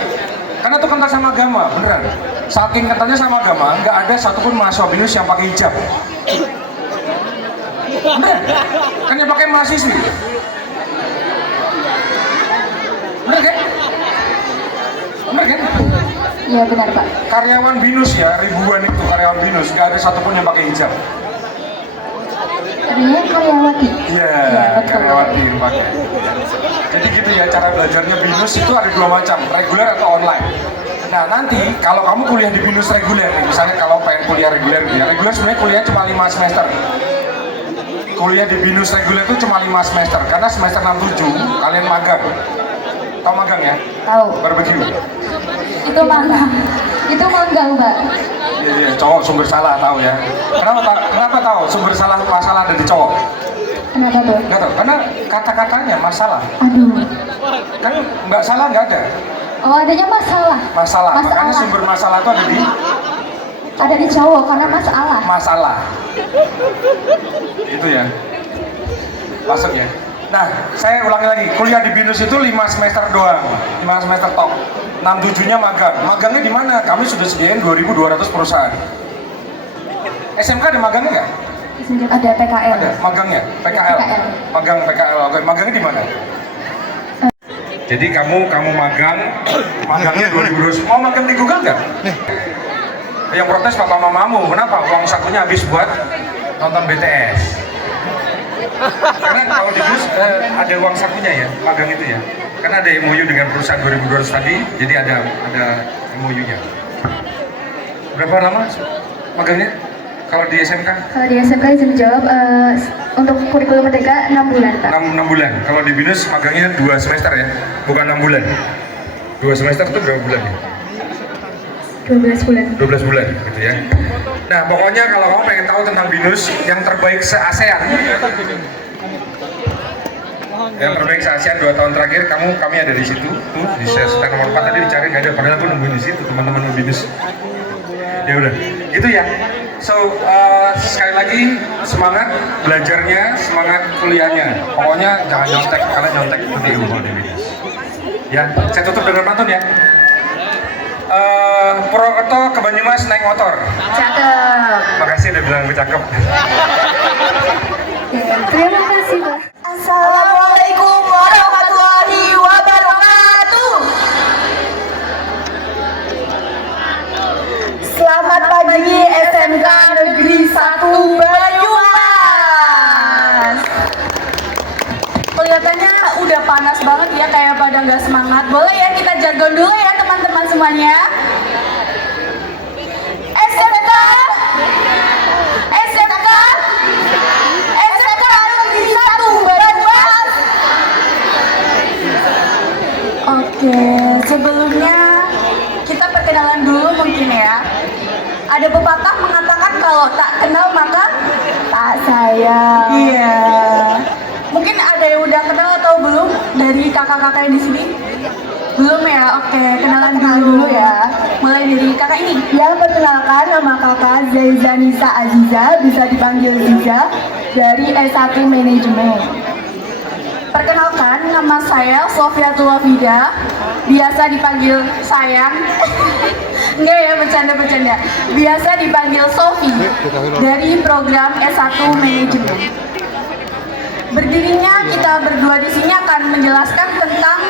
Karena itu kental sama agama, beneran. Saking kentalnya sama agama, nggak ada satupun mahasiswa Binus yang pakai hijab. Bener, kan yang pakai mahasiswi. Bener kan? Bener kan? Iya benar, Pak. Karyawan Binus ya, ribuan itu karyawan Binus, nggak ada satupun yang pakai hijab. Tadinya karyawati. Iya, betul. karyawati yang pakai. Jadi gitu ya, cara belajarnya Binus itu ada dua macam, reguler atau online. Nah nanti kalau kamu kuliah di Binus reguler, misalnya kalau pengen kuliah reguler, ya reguler sebenarnya kuliah cuma 5 semester. Kuliah di Binus reguler itu cuma 5 semester, karena semester 6-7 kalian magang. Tahu magang ya? Tahu. Barbecue. Itu magang. Itu magang, Mbak. Iya, cowok sumber salah tahu ya. Kenapa tahu sumber salah masalah ada di cowok? Kenapa tuh? Nggak tahu, karena kata-katanya masalah. Aduh. Kan nggak salah nggak ada. Oh, adanya masalah. Masalah. Makanya sumber masalah itu ada di cowok karena masalah. Masalah. Itu ya. Masuk ya. Nah, saya ulangi lagi. Kuliah di Binus itu 5 semester doang. 5 semester tok. 6-7-nya magang. Magangnya di mana? Kami sudah sediain 2.200 perusahaan. SMK ada magangnya nggak? Ada PKL. Ada magangnya. PKL. Magang PKL. Oke, magangnya di mana? Jadi kamu magangnya 2.200. Mau magang di Google nggak? Yang protes papa mamamu. Kenapa? Uang sakunya habis buat nonton BTS. Karena kalau di Binus ada uang sakunya ya, magang itu ya. Karena ada MOU dengan perusahaan 2.200 tadi, jadi ada MOU-nya. Berapa lama magangnya? Kalau di SMK? Kalau di SMK izin jawab untuk kurikulum merdeka 6 bulan, Pak. 6 bulan. Kalau di Binus magangnya 2 semester ya, bukan 6 bulan. 2 semester itu berapa bulan ya? 12 bulan. 12 bulan gitu ya. Nah, pokoknya kalau kamu pengen tahu tentang Binus yang terbaik se-ASEAN. Yang terbaik se-ASEAN 2 tahun terakhir kami ada di situ. Tuh di stand nomor 4 tadi dicari nggak ada, padahal aku nungguin di situ teman-teman Binus. Ya udah, itu ya. So, sekali lagi semangat belajarnya, semangat kuliahnya. Pokoknya jangan nyontek, kalian nyontek seperti ilmu di Binus. Ya, saya tutup dengan pantun ya. Purwokerto ke Banyumas naik motor. Cakep. Makasih udah bilang gue cakep. Terima kasih, Pak. Assalamualaikum warahmatullahi wabarakatuh. Selamat pagi SMK Negeri 1 Banyumas. Kelihatannya udah panas banget ya, kayak pada nggak semangat. Boleh ya kita jargon dulu ya teman-teman semuanya. SMK Negeri 1 ada pepatah mengatakan kalau tak kenal maka tak sayang. Iya. Mungkin ada yang udah kenal atau belum dari kakak-kakak yang di sini? Belum ya? Oke, kenalan dulu ya. Mulai dari kakak ini. Yang perkenalkan, nama kakak Zaizanisa Aziza, bisa dipanggil Ziza, dari S1 Manajemen. Perkenalkan, nama saya Sofiatul Wafida, biasa dipanggil Sayang. Enggak ya, bercanda-bercanda. Biasa dipanggil Sofi, dari program S1 Manajemen. Berdirinya kita berdua di sini akan menjelaskan tentang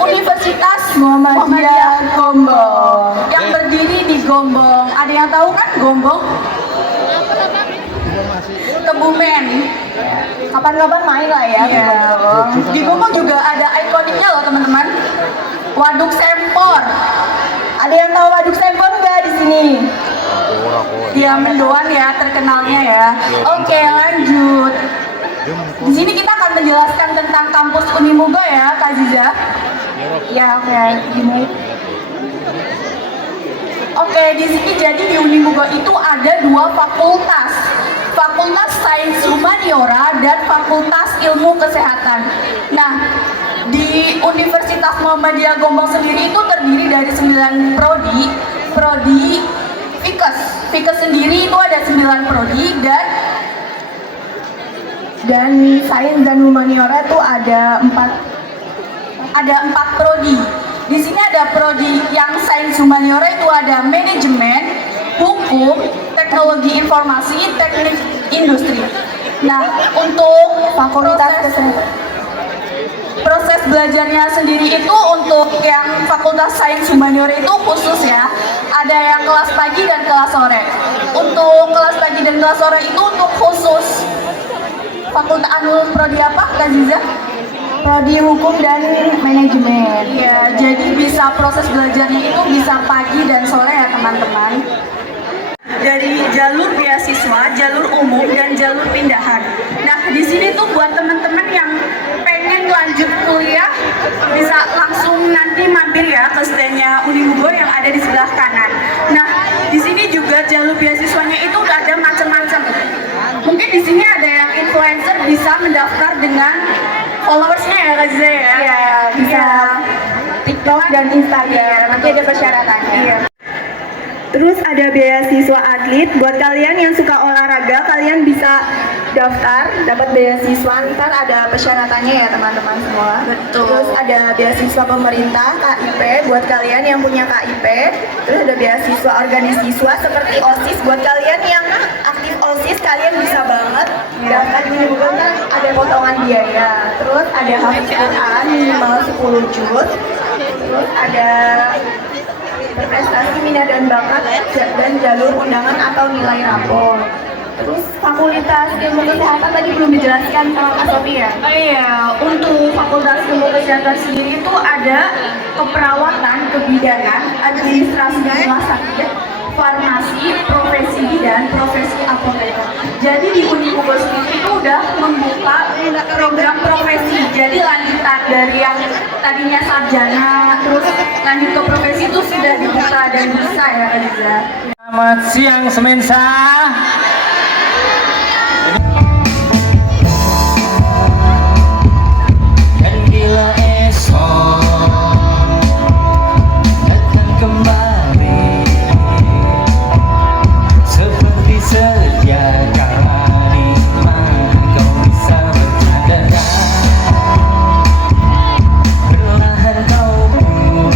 Universitas Muhammadiyah Gombong yang berdiri di Gombong. Ada yang tahu kan Gombong? Kebumen. Kapan-kapan main lah ya. Iya. Di Gombong juga ada ikoniknya loh teman-teman. Waduk Sempor. Ada yang tahu Waduk Sempor nggak di sini? Dia Mendoan ya terkenalnya ya. Oke, lanjut. Di sini kita akan menjelaskan tentang kampus Unimuga ya, Kak Ziza. Ya, oke. Gini. Oke, di sini jadi di Unimuga itu ada dua fakultas. Fakultas Sains Humaniora dan Fakultas Ilmu Kesehatan. Nah, di Universitas Muhammadiyah Gombong sendiri itu terdiri dari 9 prodi. Prodi Fikes. Fikes sendiri itu ada 9 prodi Dan Sains dan Humaniora itu ada 4 prodi. Di sini ada prodi yang Sains Humaniora itu ada manajemen, hukum, teknologi informasi, teknik industri. Nah, untuk proses belajarnya sendiri itu untuk yang Fakultas Sains Humaniora itu khusus ya. Ada yang kelas pagi dan kelas sore. Untuk kelas pagi dan kelas sore itu untuk khusus Fakultas prodi apa, Kak Ziza? Prodi Hukum dan Manajemen. Ya, jadi bisa proses belajarnya itu bisa pagi dan sore ya teman-teman. Dari jalur beasiswa, jalur umum dan jalur pindahan. Nah, di sini tuh buat teman-teman yang pengen lanjut kuliah bisa langsung nanti mampir ya ke stand-nya Unimugo yang ada di sebelah kanan. Nah, di sini juga jalur beasiswanya itu ada macam-macam. Mungkin di sini ada yang influencer bisa mendaftar dengan followersnya ya, Kak Zia ya? Iya, bisa TikTok dan Instagram. Nanti ada persyaratannya. Iya. Terus ada beasiswa atlet. Buat kalian yang suka olahraga, kalian bisa daftar, dapat beasiswa. Ntar ada persyaratannya ya teman-teman semua. Betul. Terus ada beasiswa pemerintah, KIP, buat kalian yang punya KIP. Terus ada beasiswa organisiswa seperti OSIS. Buat kalian yang aktif OSIS, kalian bisa banget daftar di Google, kan ada potongan biaya. Terus ada hafid Quran minimal 10 juz. Terus ada berprestasi minat dan bakat dan jalur undangan atau nilai rapor. Terus Fakultas Ilmu Kesehatan tadi belum dijelaskan sama Kak Sofi ya? Oh iya, untuk Fakultas Ilmu Kesehatan sendiri itu ada keperawatan, kebidanan, administrasi rumah sakit, farmasi, profesi bidan, profesi apoteker. Jadi di Unimugo sendiri itu udah membuka program profesi. Jadi lanjutan dari yang tadinya sarjana, terus lanjut ke profesi itu sudah dibuka dan bisa ya, Eliza. Selamat siang Semensa. Dan bila esok datang kembali seperti sedia kala di mana kau bisa bercanda, perlahan kau pun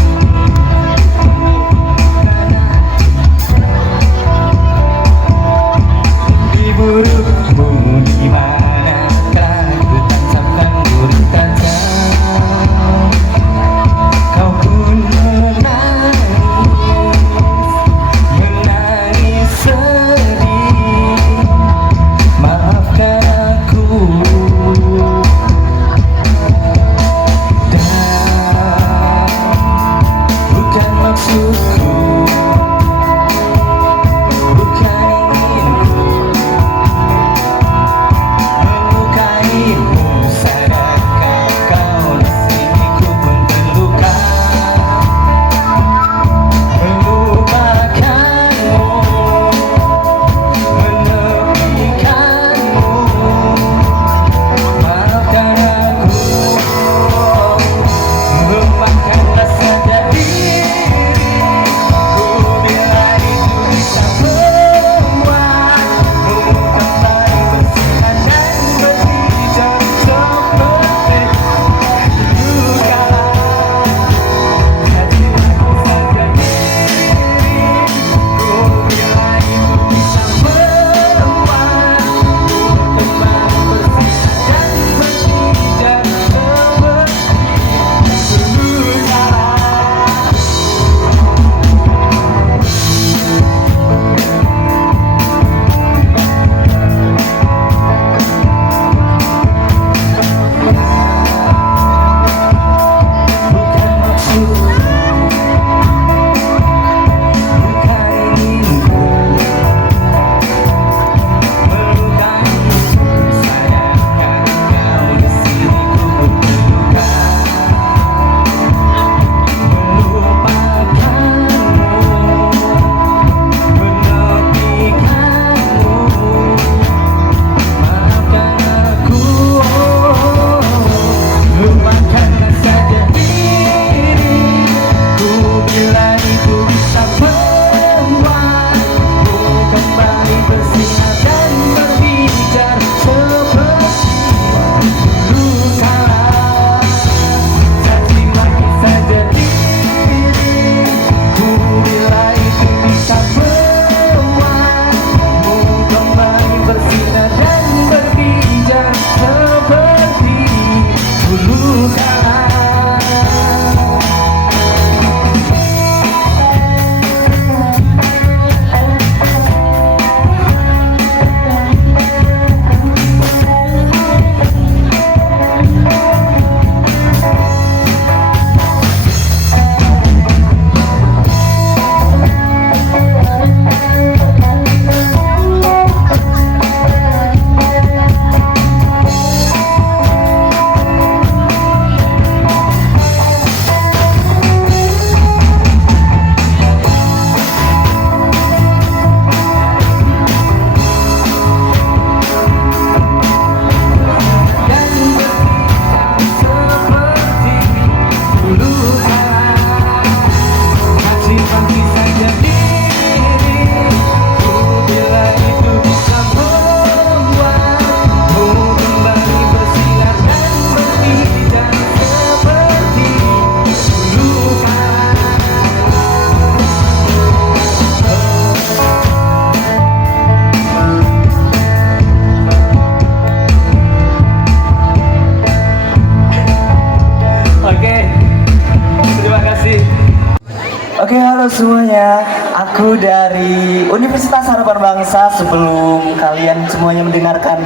Halo semuanya, aku dari Universitas Harapan Bangsa. Sebelum kalian semuanya mendengarkan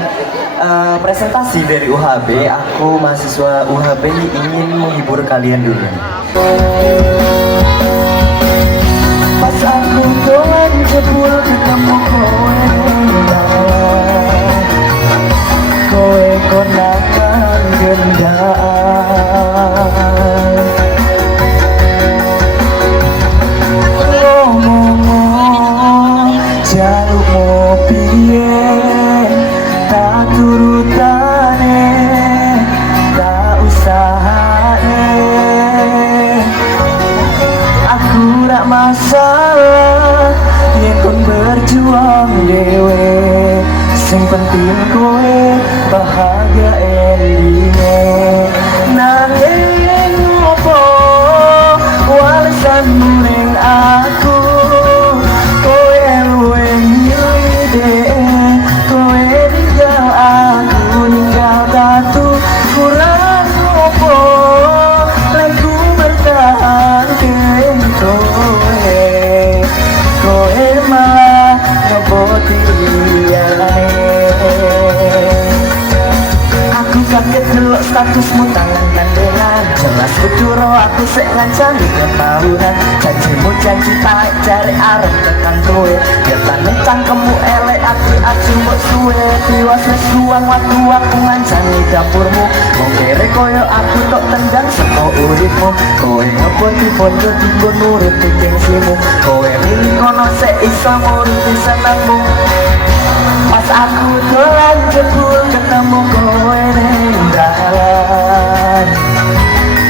presentasi dari UHB, aku mahasiswa UHB ingin menghibur kalian dulu. Pas aku dolan jebul ketemu kowe konangan gendaan. Jaluk mopiye tak turutane, tak usahane. Aku rak masalah yen kon berjuang dewe, sing penting kowe bahagia endinge. Nanging opo walesanmu ning aku, statusmu tangan tangan, jelas kuduro aku sek ngancani ketauhan. Janjimu janji taek cari arep tekan kowe, ketane cangkemmu elek ati mbok suwe. Tiwas wis ruang waktu aku ngancani dapurmu, wong kere koyo aku tok tendang saka uripmu. Kowe ngepoti bondo dinggo nurut gengsimu, kowe milih kono sek iso nguruti senengmu. Pas aku dolan jebul ketemu kowe ning dalan,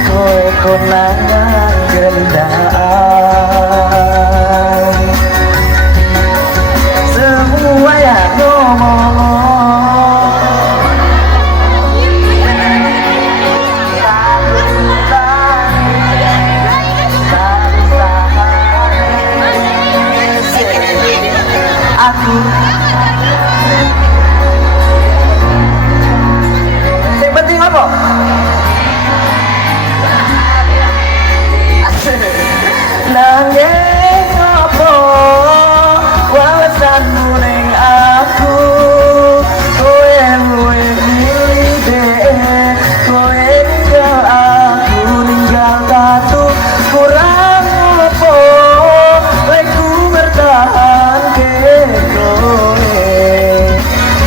kowe konangan gendaan. Semua yang ngomong aku yang penting apa? Nanging apa walesanmu ning aku, kowe luwe milih dek, kowe ninggal aku ninggal tatu. Kurang apa leku bertahan ke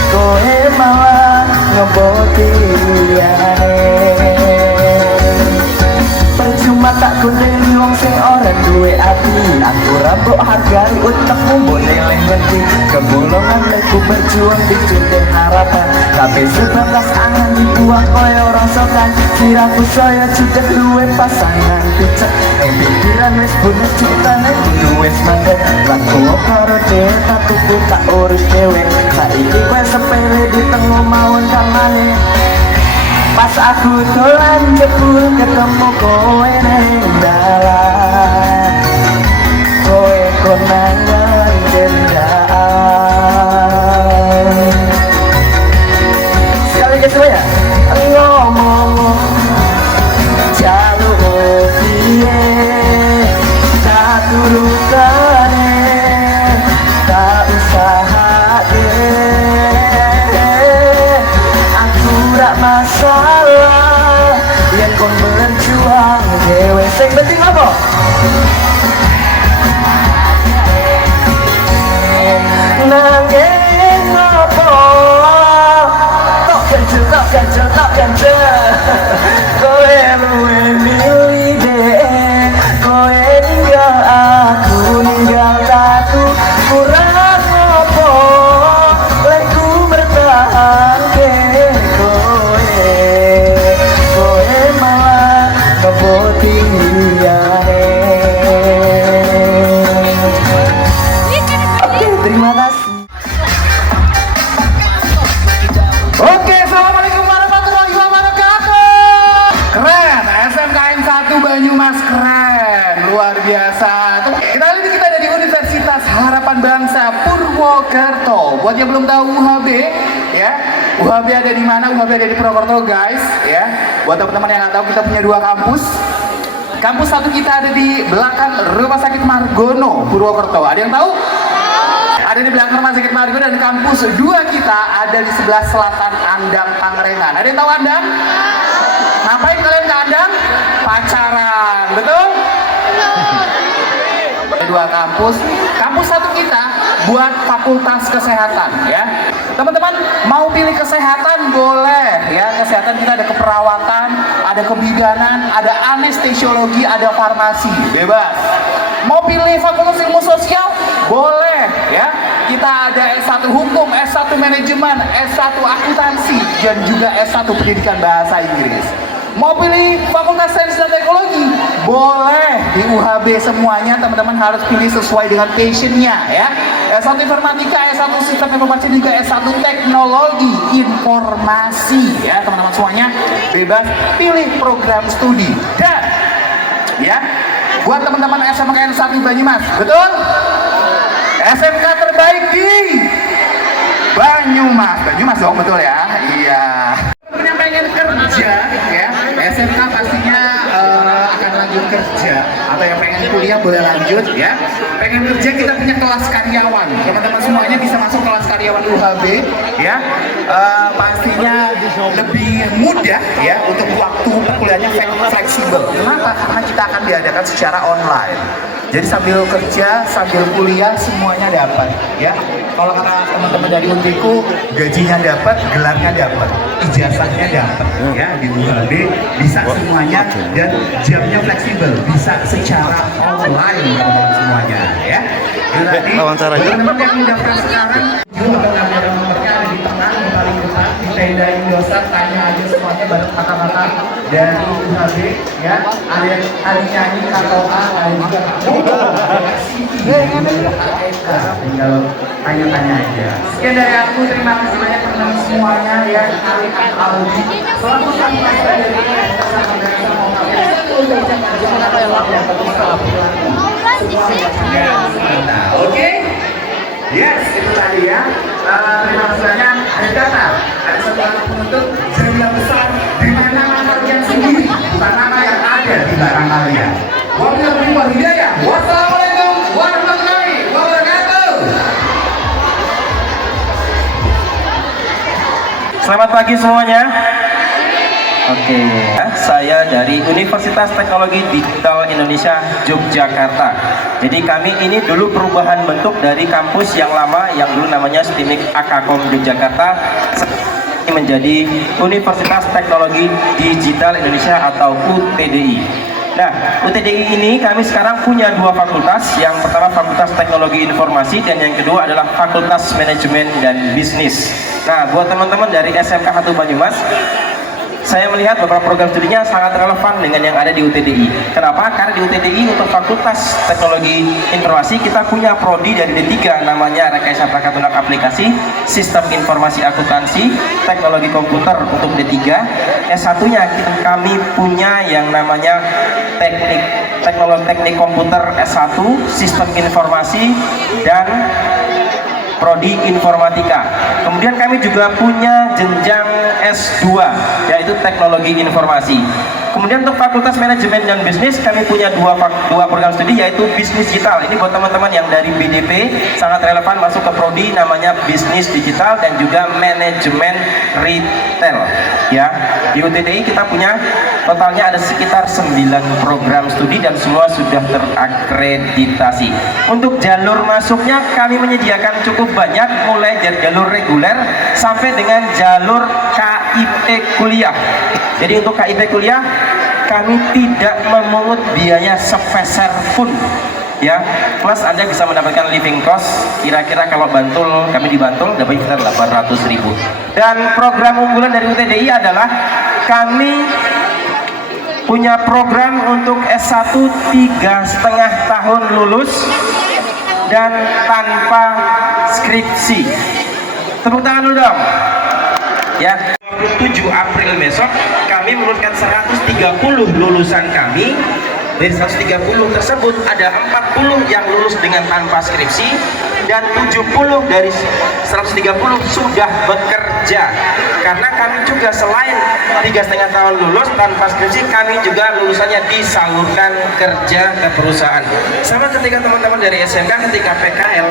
kowe malah ngeboti liyane. Percuma tak gondeli wong sing ora duwe ati, aku rambut hargai utekmu boleh ngerti. Kebulungan leku berjuang dicunting harapan, tapi sebatas angan dibuang koyo rongsokan. Siraku saya sudah duwe pasangan picek, yang pikiran wis bunuh ciptane kudu wis mandek. Laku karo dhewe tatuku tak urus dhewe, saiki kowe sepele di tengah mawon kamane. Pas aku dolan jebul ketemu kowe ning dalan, kowe konangan gendaan. Sekali lagi semuanya ngomong jaluk piye tak turutane, tak usahake. Aku rak masalah yen kon berjuang dewe, sing penting apa? Nanging apa tok ganjel kowe luwe milih dek, kowe ninggal aku ninggal tatu. Kurang apa leku bertahan ke kowe malah ngeboti liyane. Oke, terima kasih. Oke, assalamualaikum warahmatullahi wabarakatuh. Keren, SMKN 1 Banyumas keren, luar biasa. Kali ini kita ada di Universitas Harapan Bangsa Purwokerto. Buat yang belum tahu UHB, ya, UHB ada di mana? UHB ada di Purwokerto, guys, ya. Buat teman-teman yang nggak tahu, kita punya 2 kampus. Kampus 1 kita ada di belakang Rumah Sakit Margono, Purwokerto. Ada yang tahu? Ada di belakang Rumah Sakit Margono. Dan kampus 2 kita ada di sebelah selatan Andang, Pangalengan. Ada yang tahu Andang? Ngapain kalian ke Andang? Pacaran, betul? Dua kampus. Kampus 1 kita buat fakultas kesehatan, ya. Teman-teman mau pilih kesehatan boleh, ya. Kesehatan kita ada keperawatan, ada kebidanan, ada anestesiologi, ada farmasi, bebas. Mau pilih fakultas ilmu sosial boleh, ya. Kita ada S1 hukum, S1 manajemen, S1 akuntansi, dan juga S1 pendidikan bahasa Inggris. Mau pilih fakultas sains dan teknologi boleh, di UHB semuanya. Teman-teman harus pilih sesuai dengan passionnya, ya. S1 informatika, S1 sistem informasi, juga S1 teknologi informasi, ya. Teman-teman semuanya bebas pilih program studi. Dan ya, buat teman-teman SMK 1 Banyumas, betul? SMK terbaik di Banyumas dong, betul ya? Iya. Yang pengen kerja, ya, SMK pastinya akan lanjut kerja, atau yang pengen kuliah boleh lanjut, ya. Pengen kerja kita punya kelas karyawan, teman-teman semuanya bisa masuk kelas karyawan UHB, ya. Pastinya lebih mudah, ya, untuk waktu kuliahnya fleksibel. Kenapa? Karena kita akan diadakan secara online. Jadi sambil kerja, sambil kuliah semuanya dapat, ya. Kalau kata teman-teman dari Untiku, gajinya dapat, gelarnya dapat, ijazahnya dapat, ya. Di UHB bisa semuanya dan jamnya fleksibel, bisa secara online teman-teman semuanya, ya. Jadi teman-teman yang mendaftar sekarang, juga ada nomornya ada di tengah, di paling depan, di tenda Indosat, tanya aja semuanya bareng kata-kata dari UHB, ya. Ada yang nyanyi KOA, ada juga tinggal tanya-tanya aja. Sekian dari aku, terima kasih banyak teman-teman semuanya, ya. Audi selaku sampai dari oke, yes, itu tadi, ya. Terima kasih banyak. Ada kata, ada satu anak penutup jumlah besar di mana kalian sendiri, bukan nama yang ada di belakang kalian. Wabillahi hidayah. Wassalamualaikum warahmatullahi wabarakatuh. Selamat pagi semuanya. Oke, saya dari Universitas Teknologi Digital Indonesia Yogyakarta. Jadi kami ini dulu perubahan bentuk dari kampus yang lama yang dulu namanya STIMIK Akakom Yogyakarta menjadi Universitas Teknologi Digital Indonesia atau UTDI. Nah, UTDI ini kami sekarang punya 2 fakultas. Yang pertama Fakultas Teknologi Informasi dan yang kedua adalah Fakultas Manajemen dan Bisnis. Nah, buat teman-teman dari SMK 1 Banyumas, saya melihat beberapa program studinya sangat relevan dengan yang ada di UTDI. Kenapa? Karena di UTDI untuk Fakultas Teknologi Informasi kita punya prodi dari D3 namanya Rekayasa Perangkat Lunak Aplikasi, Sistem Informasi Akuntansi, Teknologi Komputer untuk D3. S1-nya kami punya yang namanya Teknik Komputer S1, Sistem Informasi dan Prodi Informatika. Kemudian kami juga punya jenjang S2 yaitu Teknologi Informasi. Kemudian untuk Fakultas Manajemen dan Bisnis kami punya dua program studi yaitu Bisnis Digital. Ini buat teman-teman yang dari BDP sangat relevan masuk ke prodi namanya Bisnis Digital dan juga Manajemen Retail. Ya, di UTDI kita punya totalnya ada sekitar 9 program studi dan semua sudah terakreditasi. Untuk jalur masuknya kami menyediakan cukup banyak, mulai dari jalur reguler sampai dengan jalur KIP kuliah. Jadi untuk KIP kuliah kami tidak memungut biaya sepeser pun, ya. Plus Anda bisa mendapatkan living cost. Kira-kira kalau Bantul, kami di Bantul dapat sekitar 800.000. Dan program unggulan dari UTDI adalah kami punya program untuk S1 3,5 tahun lulus dan tanpa skripsi. Tepuk tangan dulu dong. Ya, 7 April besok kami meluluskan 130 lulusan kami Dari 130 tersebut ada 40 yang lulus dengan tanpa skripsi dan 70 dari 130 sudah bekerja. Karena kami juga selain 3,5 tahun lulus tanpa skripsi, kami juga lulusannya disalurkan kerja ke perusahaan. Sama ketika teman-teman dari SMK ketika PKL,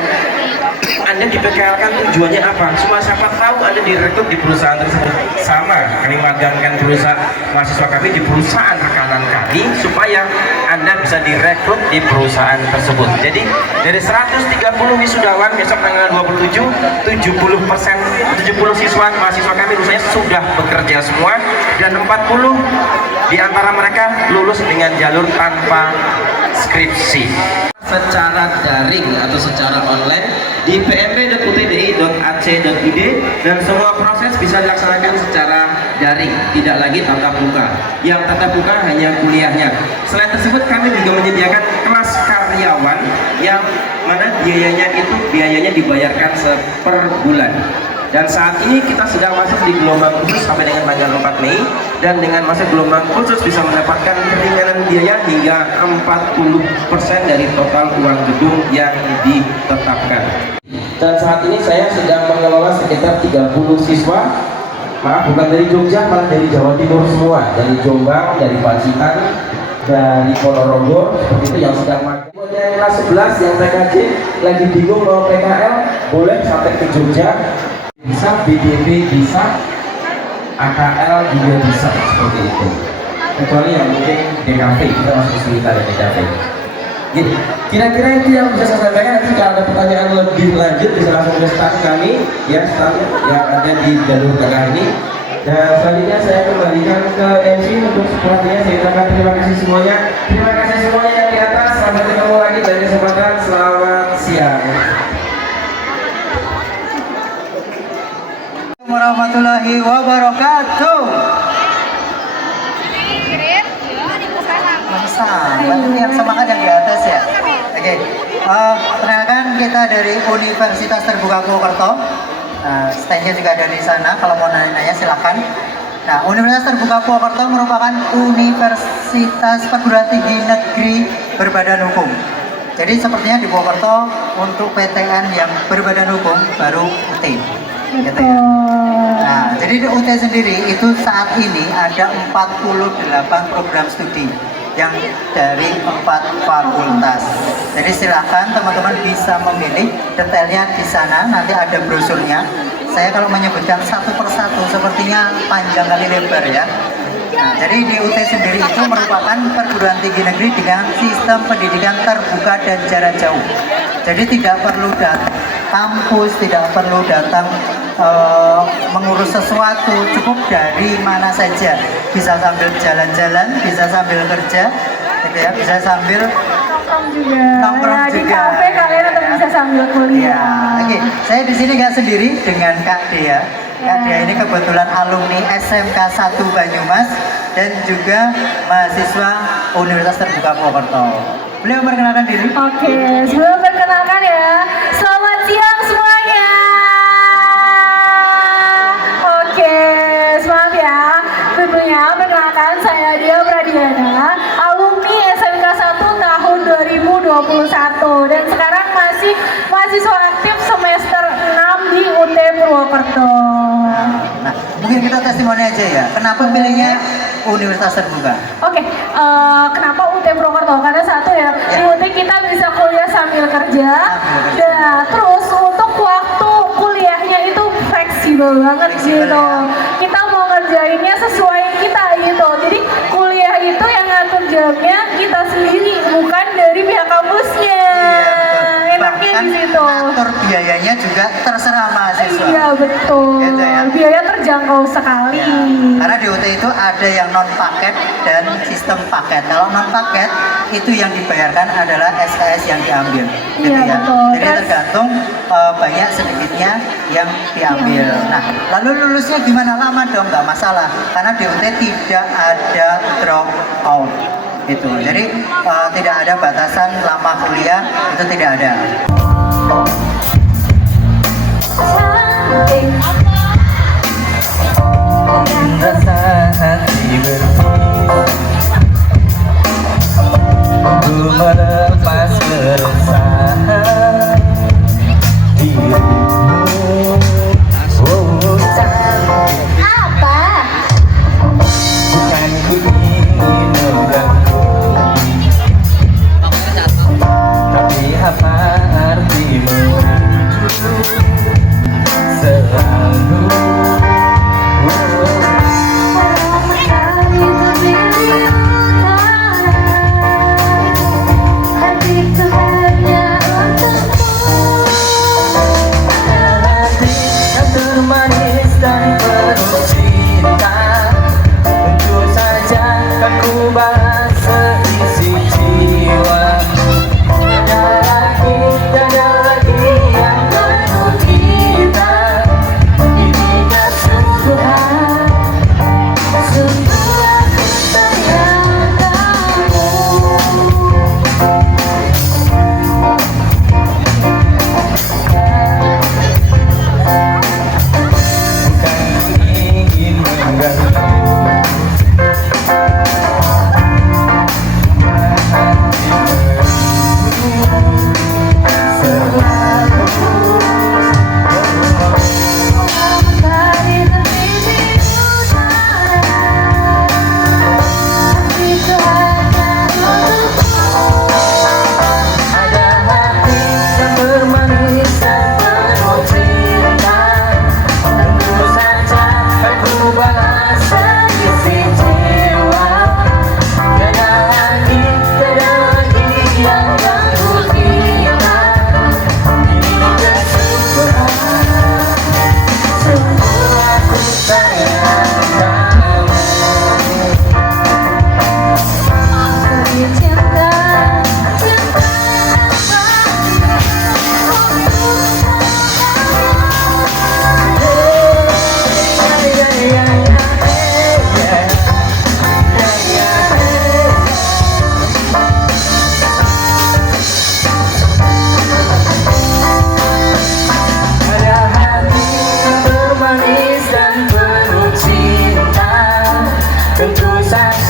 Anda di PKL kan tujuannya apa? Cuma siapa tahu Anda direkrut di perusahaan tersebut. Sama, kami magangkan perusahaan mahasiswa kami di perusahaan rekanan kami supaya Anda bisa direkrut di perusahaan tersebut. Jadi dari 130 wisudawan besok tanggal 27, 70 siswa mahasiswa kami lulusnya sudah bekerja semua dan 40 di antara mereka lulus dengan jalur tanpa skripsi. Secara daring atau secara online di pmp.utdi.ac.id dan semua proses bisa dilaksanakan secara daring, tidak lagi tatap muka. Yang tatap muka hanya kuliahnya. Selain tersebut kami juga menyediakan kelas karyawan yang mana biayanya dibayarkan per bulan. Dan saat ini kita sedang masuk di gelombang khusus sampai dengan tanggal 4 Mei, dan dengan masuk gelombang khusus bisa mendapatkan keringanan biaya hingga 40% dari total uang gedung yang ditetapkan. Dan saat ini saya sedang mengelola sekitar 30 siswa, maaf bukan dari Jogja, malah dari Jawa Timur semua, dari Jombang, dari Pacitan, dari Ponorogo, seperti itu yang sedang magang. Buat yang kelas 11 yang PKJ lagi bingung mau PKL, boleh sampai ke Jogja. Bisa BDP, bisa AKL juga bisa, seperti itu. Kecuali yang mungkin DKV, kita masih kesulitan di DKV. Jadi kira-kira itu yang bisa saya sampaikan. Nanti kalau ada pertanyaan lebih lanjut bisa langsung ke staf kami ya, staf yang ada di jalur tengah ini. Dan selanjutnya saya kembalikan ke MC untuk sepertinya. Saya ucapkan terima kasih semuanya. Terima kasih semuanya yang di atas. Sampai ketemu lagi dari kesempatan. Selamat siang. Warahmatullahi wabarakatuh. Yang semangat yang di atas ya. Oke. Perkenalkan kita dari Universitas Terbuka Purwokerto. Standnya juga ada di sana. Kalau mau nanya-nanya silakan. Nah, Universitas Terbuka Purwokerto merupakan universitas perguruan tinggi negeri berbadan hukum. Jadi sepertinya di Purwokerto untuk PTN yang berbadan hukum baru UT. Gitu ya. Nah, jadi di UT sendiri itu saat ini ada 48 program studi yang dari 4 fakultas. Jadi silakan teman-teman bisa memilih, detailnya di sana, nanti ada brosurnya. Saya kalau menyebutkan satu persatu sepertinya panjang kali lebar ya. Nah, jadi di UT sendiri itu merupakan perguruan tinggi negeri dengan sistem pendidikan terbuka dan jarak jauh. Jadi tidak perlu datang kampus, tidak perlu datang mengurus sesuatu, cukup dari mana saja. Bisa sambil jalan-jalan, bisa sambil kerja, gitu ya, bisa sambil nongkrong juga. Di kafe kalian tetap bisa sambil kuliah. Oke, saya di sini nggak sendiri dengan Kak Dea. Kak Dea ini kebetulan alumni SMK 1 Banyumas dan juga mahasiswa Universitas Terbuka Purwokerto. Beliau memperkenalkan diri. Oke, sebelum perkenalkan ya, selamat siang semuanya. Oke, semangat ya. Tentunya perkenalkan saya Dia Pradiana, alumni SMK 1 tahun 2021 dan sekarang masih mahasiswa aktif semester 6 di UT Purwokerto. Nah, mungkin kita testimoni aja ya. Kenapa pilihnya Universitas Terbuka? Oke, kenapa UT Purwokerto? Karena satu ya, di UT kita bisa kuliah sambil kerja. Dan terus untuk waktu kuliahnya itu fleksibel banget gitu. Kita mau ngerjainnya sesuai kita gitu. Jadi kuliah itu yang ngatur jamnya kita sendiri, bukan dari pihak kampusnya. Enaknya di situ. Ngatur biayanya juga terserah mahasiswa. Iya betul. Gitu ya. Biaya terjangkau sekali. Ya. Karena di UT itu ada yang non paket dan sistem paket. Kalau non paket itu yang dibayarkan adalah SKS yang diambil. Gitu Iya, ya. betul. Jadi tergantung banyak sedikitnya yang diambil. Nah, lalu lulusnya gimana? Lama dong, nggak masalah. Karena di UT tidak ada drop out. Gitu. Jadi tidak ada batasan lama kuliah, itu tidak ada. Rasa hati berpikir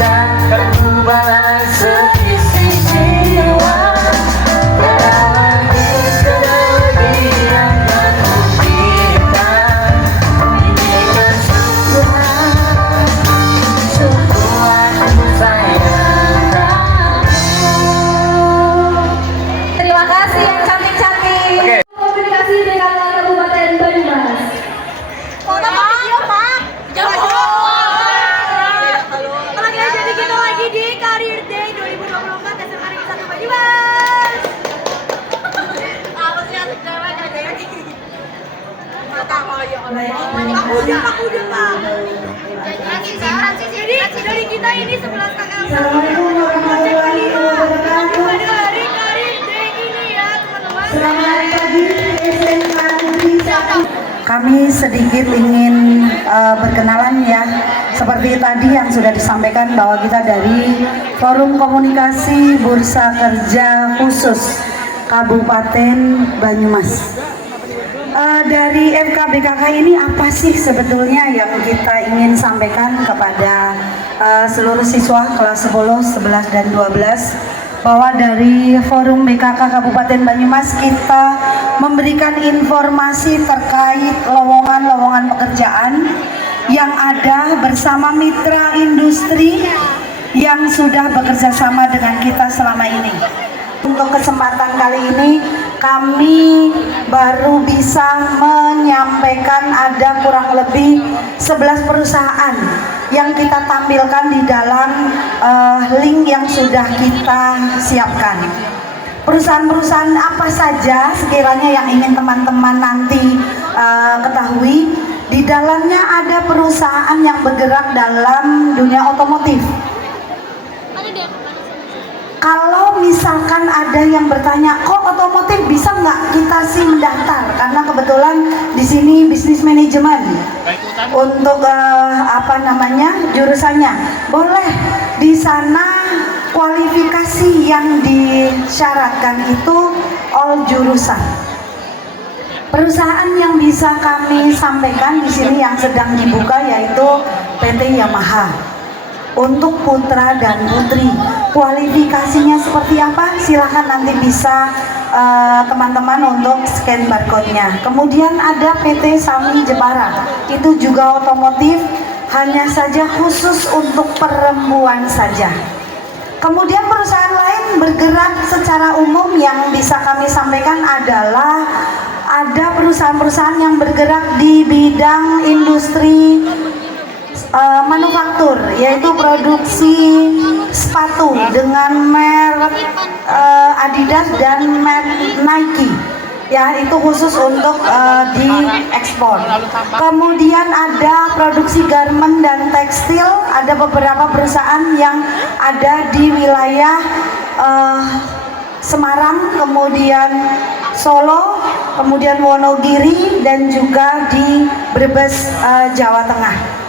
Kan ku balas seisi jiwa. Tiada lagi kebahagiaan yang ku minta. Ini kesungguhan, sungguh aku sayang kamu. Terima kasih yang cantik-cantik. Komunikasi dengan Kabupaten Banyumas. Foto video, Pak. Lagi jadi kita lagi di Career Day 2024 SMA Negeri 1 Banyumas. Apa sih yang cewek kayak gini? Mata koyo oleh. Aku udah, Pak. Jadi dari kita ini 11 kakak. Assalamualaikum warahmatullahi wabarakatuh. Dari Career Day ini ya, teman-teman. Selamat pagi SMK Negeri 1. Kami sedikit ingin berkenalan ya, seperti tadi yang sudah disampaikan bahwa kita dari Forum Komunikasi Bursa Kerja Khusus Kabupaten Banyumas. Dari FKBKK ini apa sih sebetulnya yang kita ingin sampaikan kepada seluruh siswa kelas 10, 11, dan 12, bahwa dari Forum BKK Kabupaten Banyumas kita memberikan informasi terkait lowongan-lowongan pekerjaan yang ada bersama mitra industri yang sudah bekerja sama dengan kita selama ini. Untuk kesempatan kali ini kami baru bisa menyampaikan ada kurang lebih 11 perusahaan yang kita tampilkan di dalam link yang sudah kita siapkan. Perusahaan-perusahaan apa saja sekiranya yang ingin teman-teman nanti ketahui. Di dalamnya ada perusahaan yang bergerak dalam dunia otomotif. Kalau misalkan ada yang bertanya, kok otomotif bisa nggak kita sih mendaftar? Karena kebetulan di sini bisnis manajemen untuk jurusannya boleh. Di sana kualifikasi yang disyaratkan itu all jurusan. Perusahaan yang bisa kami sampaikan di sini yang sedang dibuka yaitu PT Yamaha. Untuk putra dan putri, kualifikasinya seperti apa? Silahkan nanti bisa teman-teman untuk scan barcode-nya. Kemudian ada PT Sami Jepara, itu juga otomotif, hanya saja khusus untuk perempuan saja. Kemudian perusahaan lain bergerak secara umum yang bisa kami sampaikan adalah ada perusahaan-perusahaan yang bergerak di bidang industri manufaktur, yaitu produksi sepatu dengan merek Adidas dan merek Nike. Ya, itu khusus untuk diekspor. Kemudian ada produksi garment dan tekstil, ada beberapa perusahaan yang ada di wilayah Semarang, kemudian Solo, kemudian Wonogiri, dan juga di Brebes, Jawa Tengah.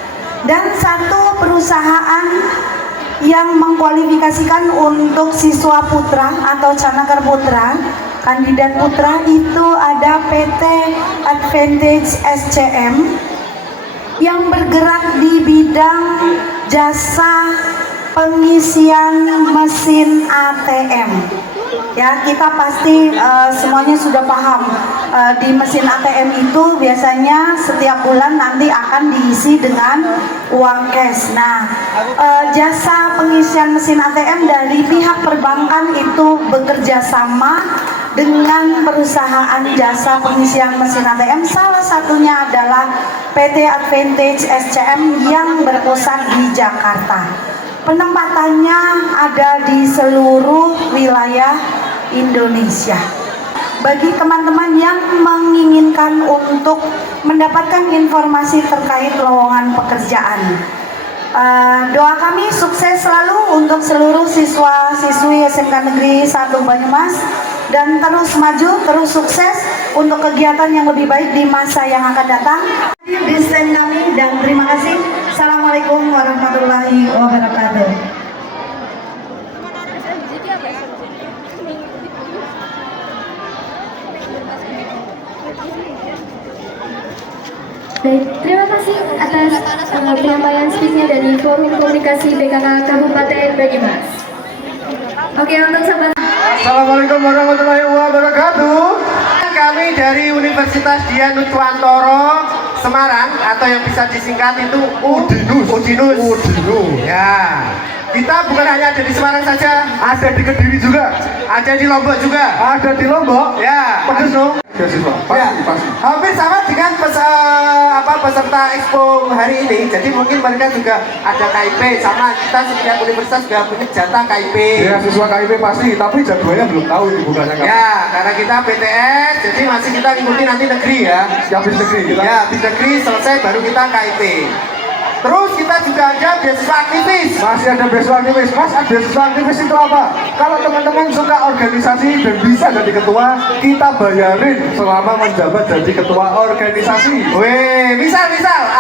Dan satu perusahaan yang mengkualifikasikan untuk siswa putra atau Canaker Putra, kandidat putra, itu ada PT Advantage SCM yang bergerak di bidang jasa pengisian mesin ATM. Ya, kita pasti semuanya sudah paham di mesin ATM itu biasanya setiap bulan nanti akan diisi dengan uang cash. Nah, jasa pengisian mesin ATM dari pihak perbankan itu bekerja sama dengan perusahaan jasa pengisian mesin ATM. Salah satunya adalah PT Advantage SCM yang berpusat di Jakarta. Penempatannya ada di seluruh wilayah Indonesia. Bagi teman-teman yang menginginkan untuk mendapatkan informasi terkait lowongan pekerjaan, doa kami sukses selalu untuk seluruh siswa-siswi SMK Negeri 1 Banyumas, dan terus maju, terus sukses untuk kegiatan yang lebih baik di masa yang akan datang. Di stand kami, dan terima kasih. Assalamualaikum warahmatullahi wabarakatuh. Baik, terima kasih. kasih atas penyampaian speech-nya dari Forum Komunikasi BKK Kabupaten Banyumas. Oke, untuk sahabat. Assalamualaikum warahmatullahi wabarakatuh. Kami dari Universitas Dian Nuswantoro Semarang, atau yang bisa disingkat itu Udinus. Ya. Kita bukan hanya ada di Semarang saja, ada di Kediri juga, ada di Lombok juga. Ada di Lombok? Ya. Pedes dong. Ya. Hampir sama dengan peserta Expo hari ini. Jadi mungkin mereka juga ada KIP, sama kita setiap universitas juga punya jatah KIP. Ya, siswa KIP pasti, tapi jadwalnya belum tahu itu bukannya kapan. Ya, karena kita PTS, jadi masih kita ngikutin nanti negeri ya. Habis negeri kita. Ya, habis negeri selesai baru kita KIP. Terus kita juga ada beasiswa aktivis. Masih ada beasiswa aktivis. Mas, beasiswa aktivis itu apa? Kalau teman-teman suka organisasi dan bisa jadi ketua, kita bayarin selama menjabat jadi ketua organisasi. Weh, misal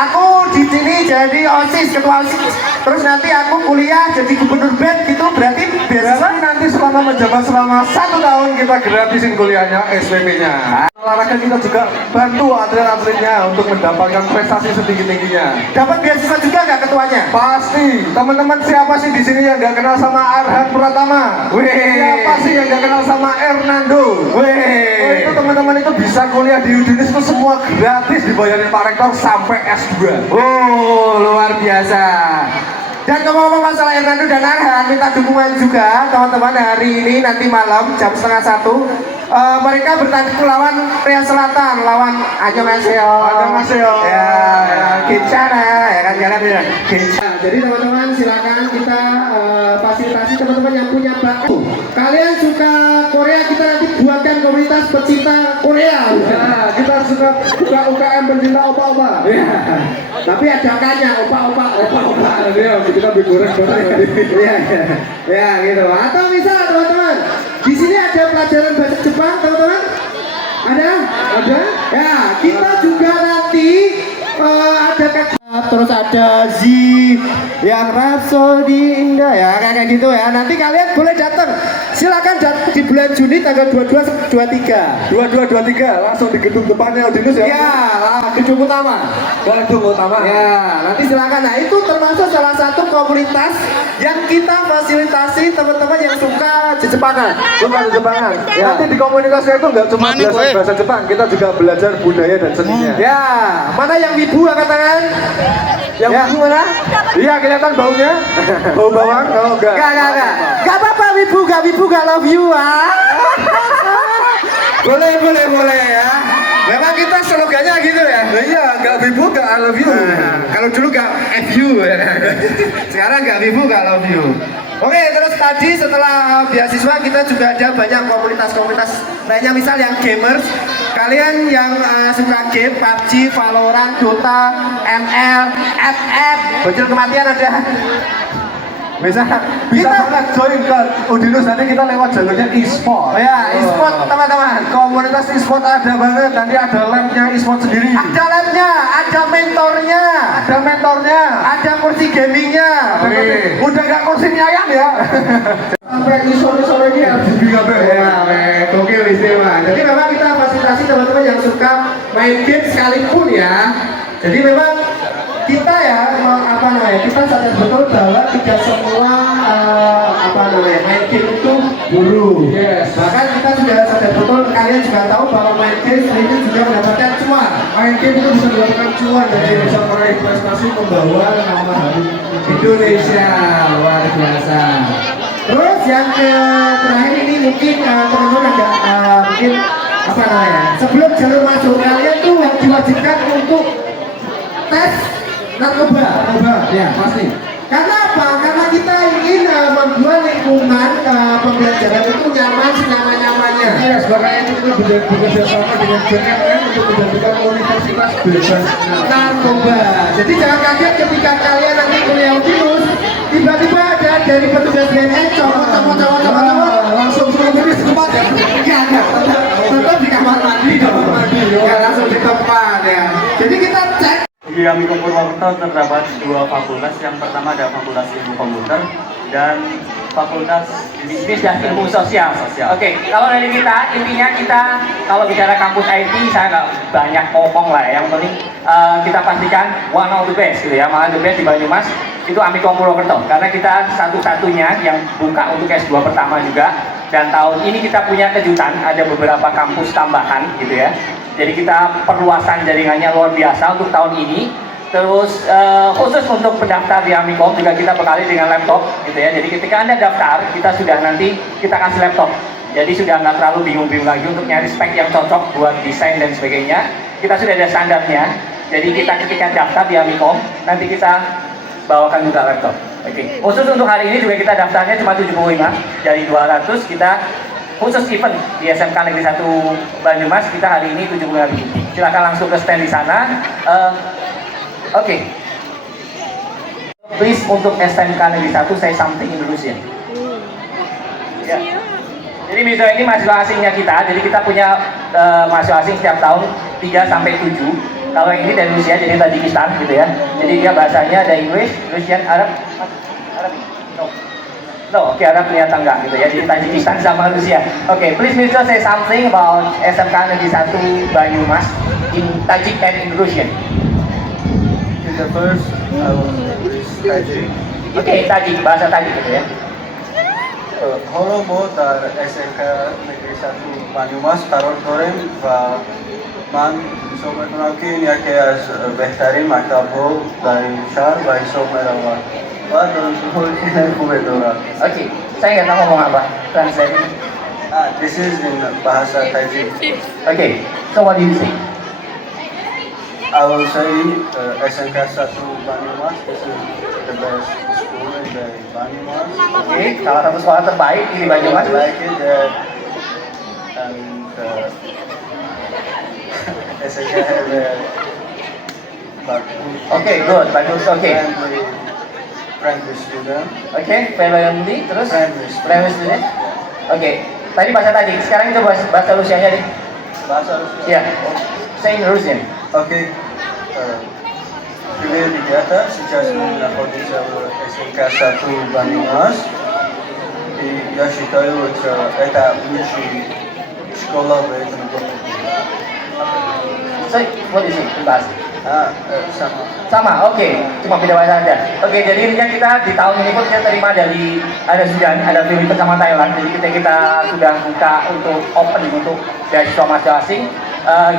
aku di sini jadi OSIS, ketua OSIS. Terus nanti aku kuliah jadi gubernur BEM gitu, berarti beasiswa nanti selama menjabat selama 1 tahun kita gratisin kuliahnya, SPP-nya. Olahraga kita juga bantu atlet-atletnya untuk mendapatkan prestasi setinggi-tingginya. Dapat beasiswa juga nggak ketuanya? Pasti. Teman-teman siapa sih di sini yang nggak kenal sama Arhan Pratama? Siapa sih yang nggak kenal sama Hernando? Itu teman-teman itu bisa kuliah di Udinus itu semua gratis, dibayarin Pak Rektor sampai S2. Oh, luar biasa. Dan ngomong-ngomong masalah Hernando dan Arhan, minta dukungan juga teman-teman hari ini nanti malam jam 12:30. Mereka bertanding lawan Korea Selatan, lawan Annyeonghaseyo. Ya, Kincana, ya kan jalan ya. Jadi teman-teman silakan kita fasilitasi teman-teman yang punya bakat. Kalian suka Korea, kita nanti buatkan komunitas pecinta Korea. Nah, kita suka buka UKM pencinta opa-opa. Ya. Tapi ada kannya opa-opa. Kita digoreng ya gitu. Atau misal teman-teman, di sini ada pelajaran bahasa Jepang, teman-teman. Ada? Ya, kita juga nanti ada terus ada Z yang Rhapsody Indah ya, kayak gitu ya. Nanti kalian boleh datang. Silakan datang di bulan Juni tanggal 22-23 langsung di gedung depannya Udinus ya. Ya, gedung utama. Gedung utama. Ya, nanti silakan. Nah, itu termasuk salah satu komunitas yang kita fasilitasi teman-teman yang suka Jepangan. Ya. Nanti di komunitasnya itu nggak cuma belajar bahasa Jepang, kita juga belajar budaya dan seninya. Ya, mana yang wibu angkat tangan? Yang wibu mana? Iya, kelihatan baunya. Bau bawang? Oh, enggak. Enggak apa-apa wibu, enggak love you boleh ya. Memang kita slogannya gitu ya. Iya, enggak wibu, enggak I love you. Kalau dulu enggak FU ya. Sekarang enggak wibu, enggak love you. Oke, terus tadi setelah beasiswa kita juga ada banyak komunitas-komunitas lainnya, misal yang gamers. Kalian yang suka game, PUBG, Valorant, Dota, ML, FF, bocil kematian ada. Bisa banget join ke Udinus, nanti kita lewat jalurnya e-sport. Ya, e-sport teman-teman. Komunitas e-sport ada banget. Nanti ada labnya e-sport sendiri. Ada labnya, ada mentornya, ada kursi gamingnya. Udah gak kursi mie ayam ya. Sampai sore-sore ini harus dibilang ya, gokil istimewa. Jadi memang kita fasilitasi teman-teman yang suka main game sekalipun ya. Jadi memang kita kita sadar betul bahwa tidak semua main game itu buruk. Yes. Bahkan kita juga sadar betul, kalian juga tahu bahwa main game itu juga mendapatkan cuan. Main game itu bisa mendapatkan cuan dan bisa meraih prestasi membawa nama harum Indonesia. Luar biasa. Terus yang terakhir ini mungkin teman-teman agak mungkin sebelum jalur masuk kalian tuh diwajibkan untuk tes narkoba, ya pasti. Karena apa? Karena kita ingin membuat lingkungan pembelajaran itu nyaman-nyamannya. Yes, makanya itu kita bekerja sama dengan BNN untuk menjadikan universitas bebas narkoba. Jadi jangan kaget ketika kalian nanti kuliah Udinus, tiba-tiba ada dari petugas BNN cowok langsung suruh ini tempat ya. Tetap di kamar mandi, ya langsung di tempat ya. Jadi kita cek. Di Amikom Purwokerto terdapat 2 fakultas. Yang pertama ada Fakultas Ilmu Komputer dan Fakultas Bisnis dan Ilmu Sosial. Oke, kalau dari kita, intinya kita kalau bicara kampus IT, saya nggak banyak ngomong lah. Yang penting kita pastikan one of the best gitu ya, malah the best di Banyumas itu Amikom Purwokerto, karena kita satu-satunya yang buka untuk S2 pertama juga. Dan tahun ini kita punya kejutan, ada beberapa kampus tambahan gitu ya. Jadi kita perluasan jaringannya luar biasa untuk tahun ini. Terus khusus untuk pendaftar di Amikom juga kita bekali dengan laptop gitu ya. Jadi ketika Anda daftar, kita kasih laptop. Jadi sudah nggak terlalu bingung-bingung lagi untuk nyari spek yang cocok buat desain dan sebagainya. Kita sudah ada standarnya. Jadi kita ketika daftar di Amikom, nanti kita bawakan juga laptop. Oke. Khusus untuk hari ini juga kita daftarnya cuma 75 dari 200. Kita khusus event di SMK Negeri 1 Banyumas kita hari ini 75.000. Silakan langsung ke stand di sana. Oke. Please untuk SMK Negeri 1 say something Indonesian. Ya. Jadi misalnya ini mahasiswa asingnya kita. Jadi kita punya mahasiswa asing setiap tahun 3 sampai 7. Kalau yang ini dari Rusia, jadi Tajikistan gitu ya. Jadi dia bahasanya ada English, Russian, Arab, no, oke, Arab ternyata enggak gitu ya. Jadi Tajikistan sama Rusia. Oke, please Mr. say something about SMK Negeri 1 Banyumas in Tajik and in Russian. In the first, I will Tajik. Oke, Tajik, bahasa Tajik gitu ya. Holo dar SMK Negeri 1 Banyumas Karol Torem va man हिस्सों में चुनाव की या के बेहतरीन मकतब हो dari शहर व हिस्सों में रहा बाद Oke, saya nggak tahu ngomong apa. Translate. This is in bahasa Tajik. Okay, so what do you say? I will say SMK 1 Banyumas, this is the best school in the Banyumas. Okay, salah satu sekolah terbaik di Banyumas. I like it and SMK have Okay, good, bagus, okay. Friendly student. Okay, friendly, terus? Friendly student. Okay, tadi bahasa Tajik, sekarang itu bahasa Rusianya nih. Bahasa Rusia? Iya, say in Russian. Окей. Привет, ребята. Сейчас мы находимся в СМК 1 Бanyumas. И я считаю, что это лучшая школа в этом городе. Say, what is it? Bahasa. Sama. Sama, oke. Cuma beda bahasa aja. Oke, jadi intinya kita di tahun ini pun kita terima dari ada Filipina sama Thailand. Jadi kita sudah buka untuk open untuk beasiswa mahasiswa asing.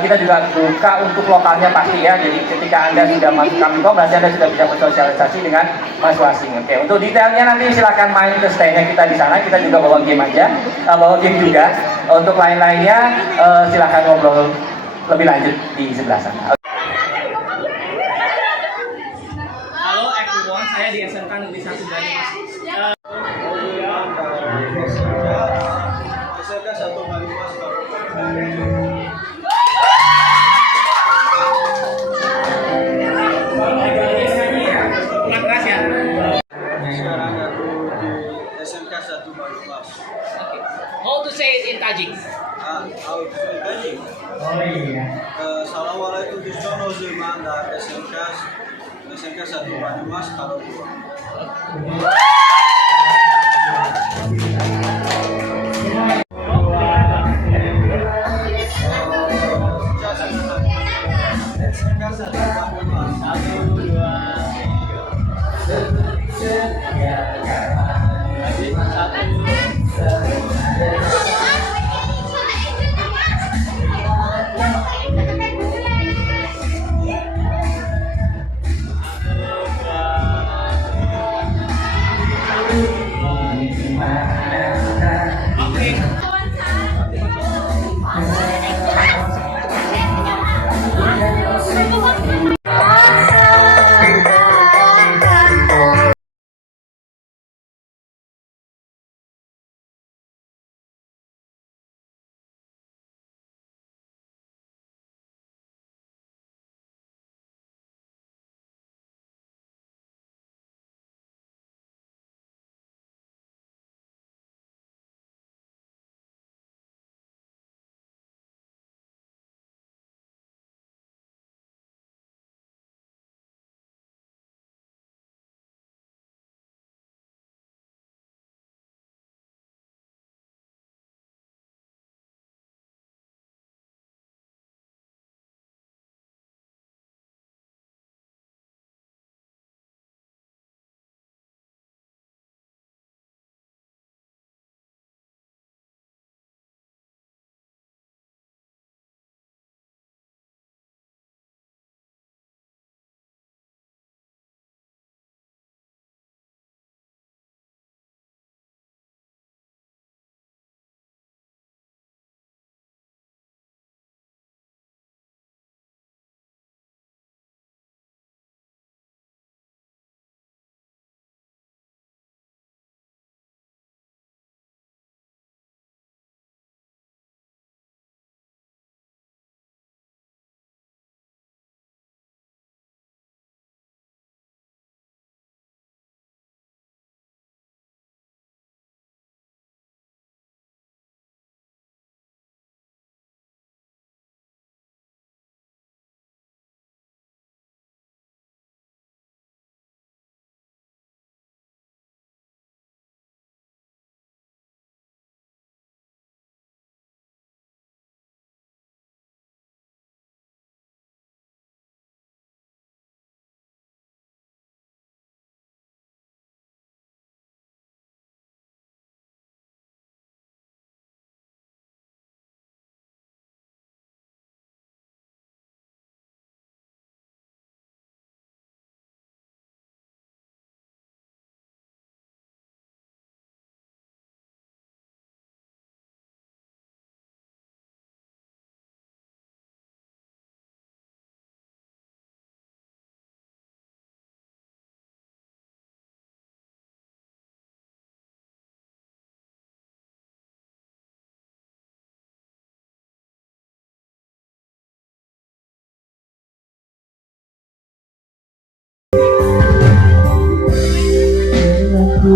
Kita juga buka untuk lokalnya pasti ya. Jadi ketika Anda sudah masuk Amikom, berarti Anda sudah bisa bersosialisasi dengan mahasiswa asing. Oke, untuk detailnya nanti silakan main ke stand-nya kita di sana. Kita juga bawa game aja, bawa game juga. Untuk lain-lainnya silakan ngobrol lebih lanjut di sebelah sana. Halo everyone, saya di SMK Negeri 1 Banyumas. SMK 1 Banyumas. SMK 1 Banyumas. How to say it in Tajik? How to say Tajik? Oh iya. Assalamualaikum Disono Zaman dari SMK 1 Banyumas Karol 2.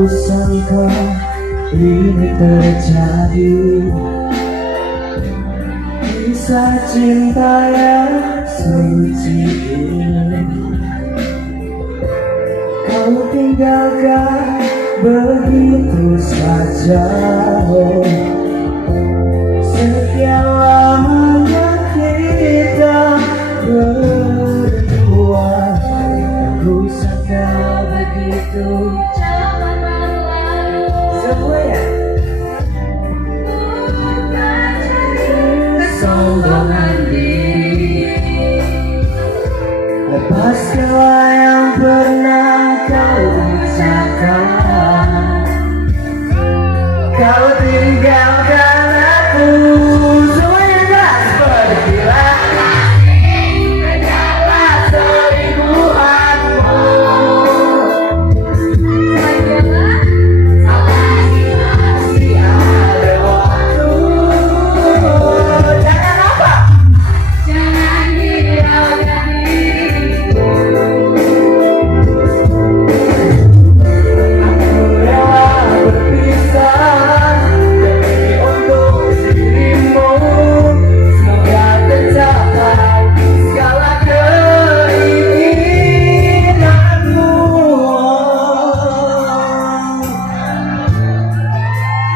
sangka ini terjadi. Kisah cinta yang suci ini kau tinggalkan begitu saja. Oh, sekian lamanya kita berdua, aku sangka begitu. Semuanya sombongan diri, lepaskanlah yang pernah kau ucapkan. Kau tinggalkan aku, semuanya jelas. Pergilah adalah selingkuhanmu. Masih ada waktu. Jangan apa? Jangan hiraukan diriku. Aku rela berpisah demi untuk dirimu. Semoga tercapai segala keinginanmu.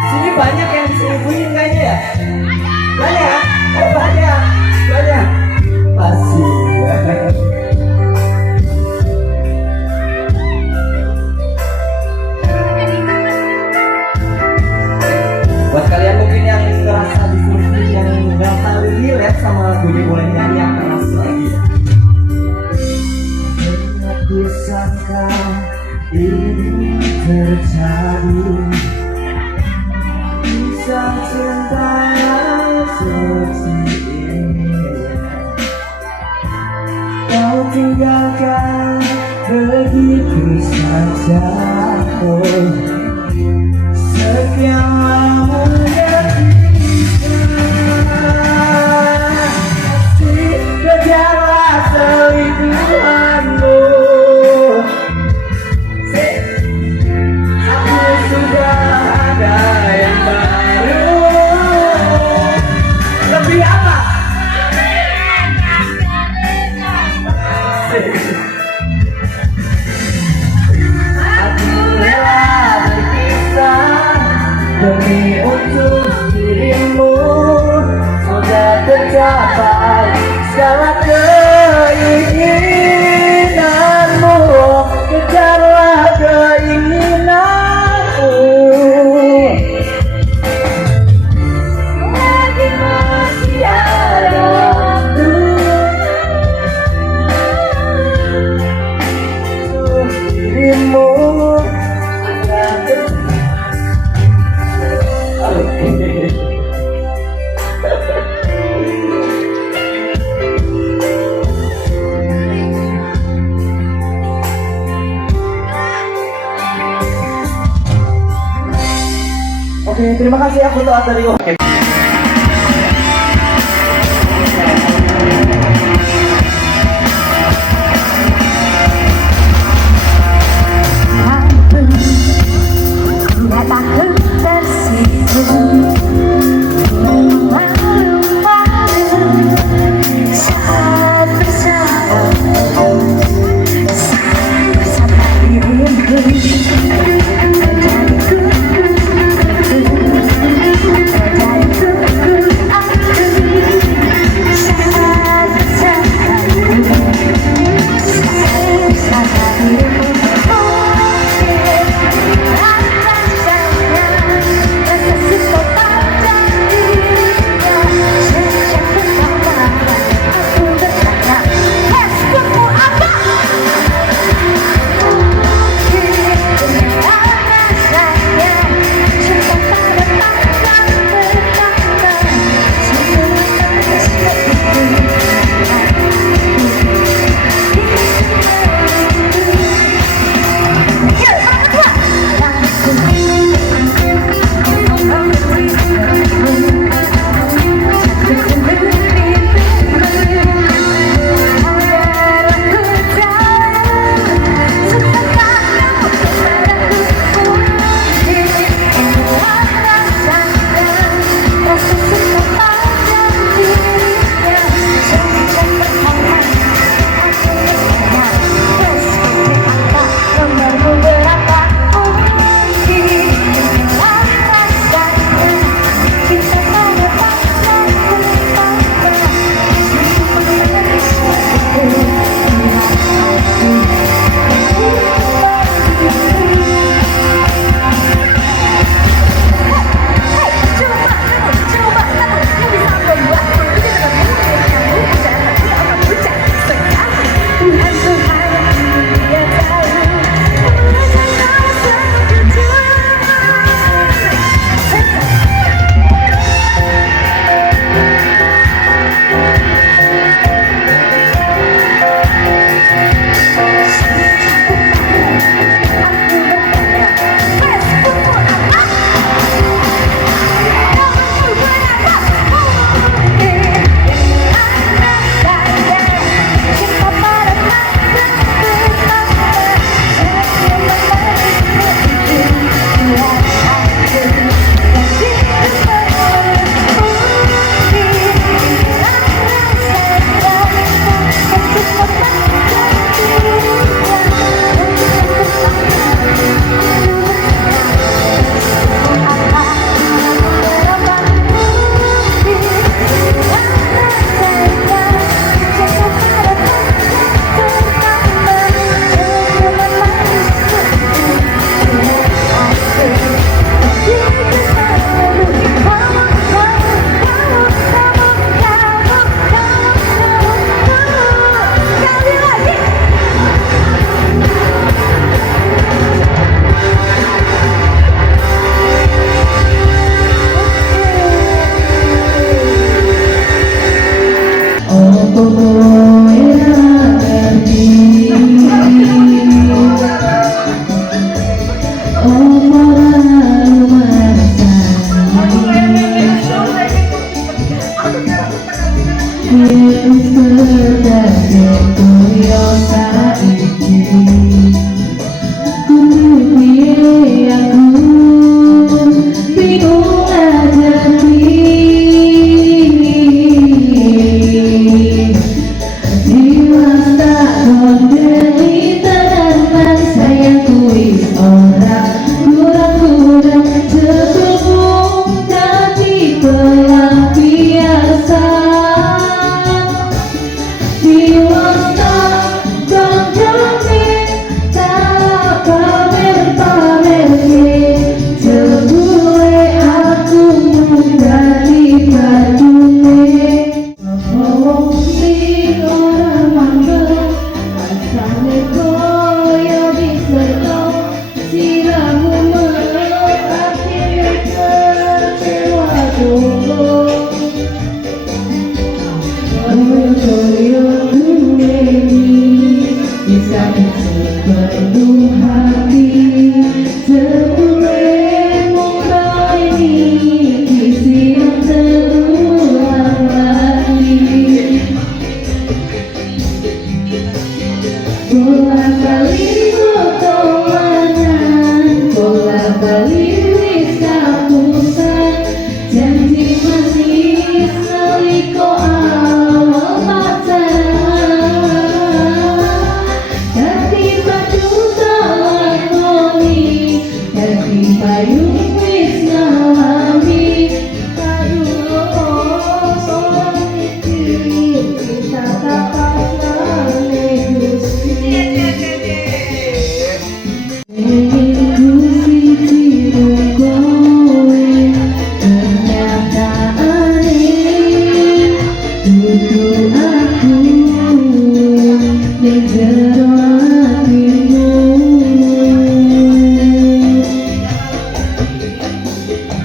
Sini banyak yang diselingkuhin kayaknya ya? Banyak? Oh banyak, banyak. Pasti. Buat kalian mungkin yang ngerasa diselingkuhin, yang ngerasa relate sama Budi, boleh nyanyi yang keras lagi. Aku sangka ini terjadi. Kisah cinta yang suci ini kau tinggalkan begitu saja. Oh, sekian lamanya kita masih kejarlah selingkuhanmu. Aku sudah ada yang baru. Lebih apa? Aku rela berpisah demi untuk dirimu. Semoga tercapai segala keinginanmu. Kejarlah keinginanmu. Selagi masih ada waktu untuk dirimu. Oke, terima kasih aku Toat dari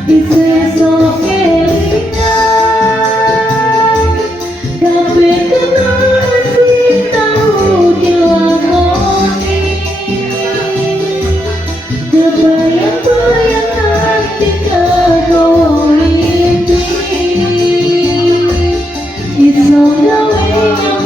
Isesok kelingan Kape kenal sing tahu dilakoni Kebayang-bayang hati kau ini Iso gawe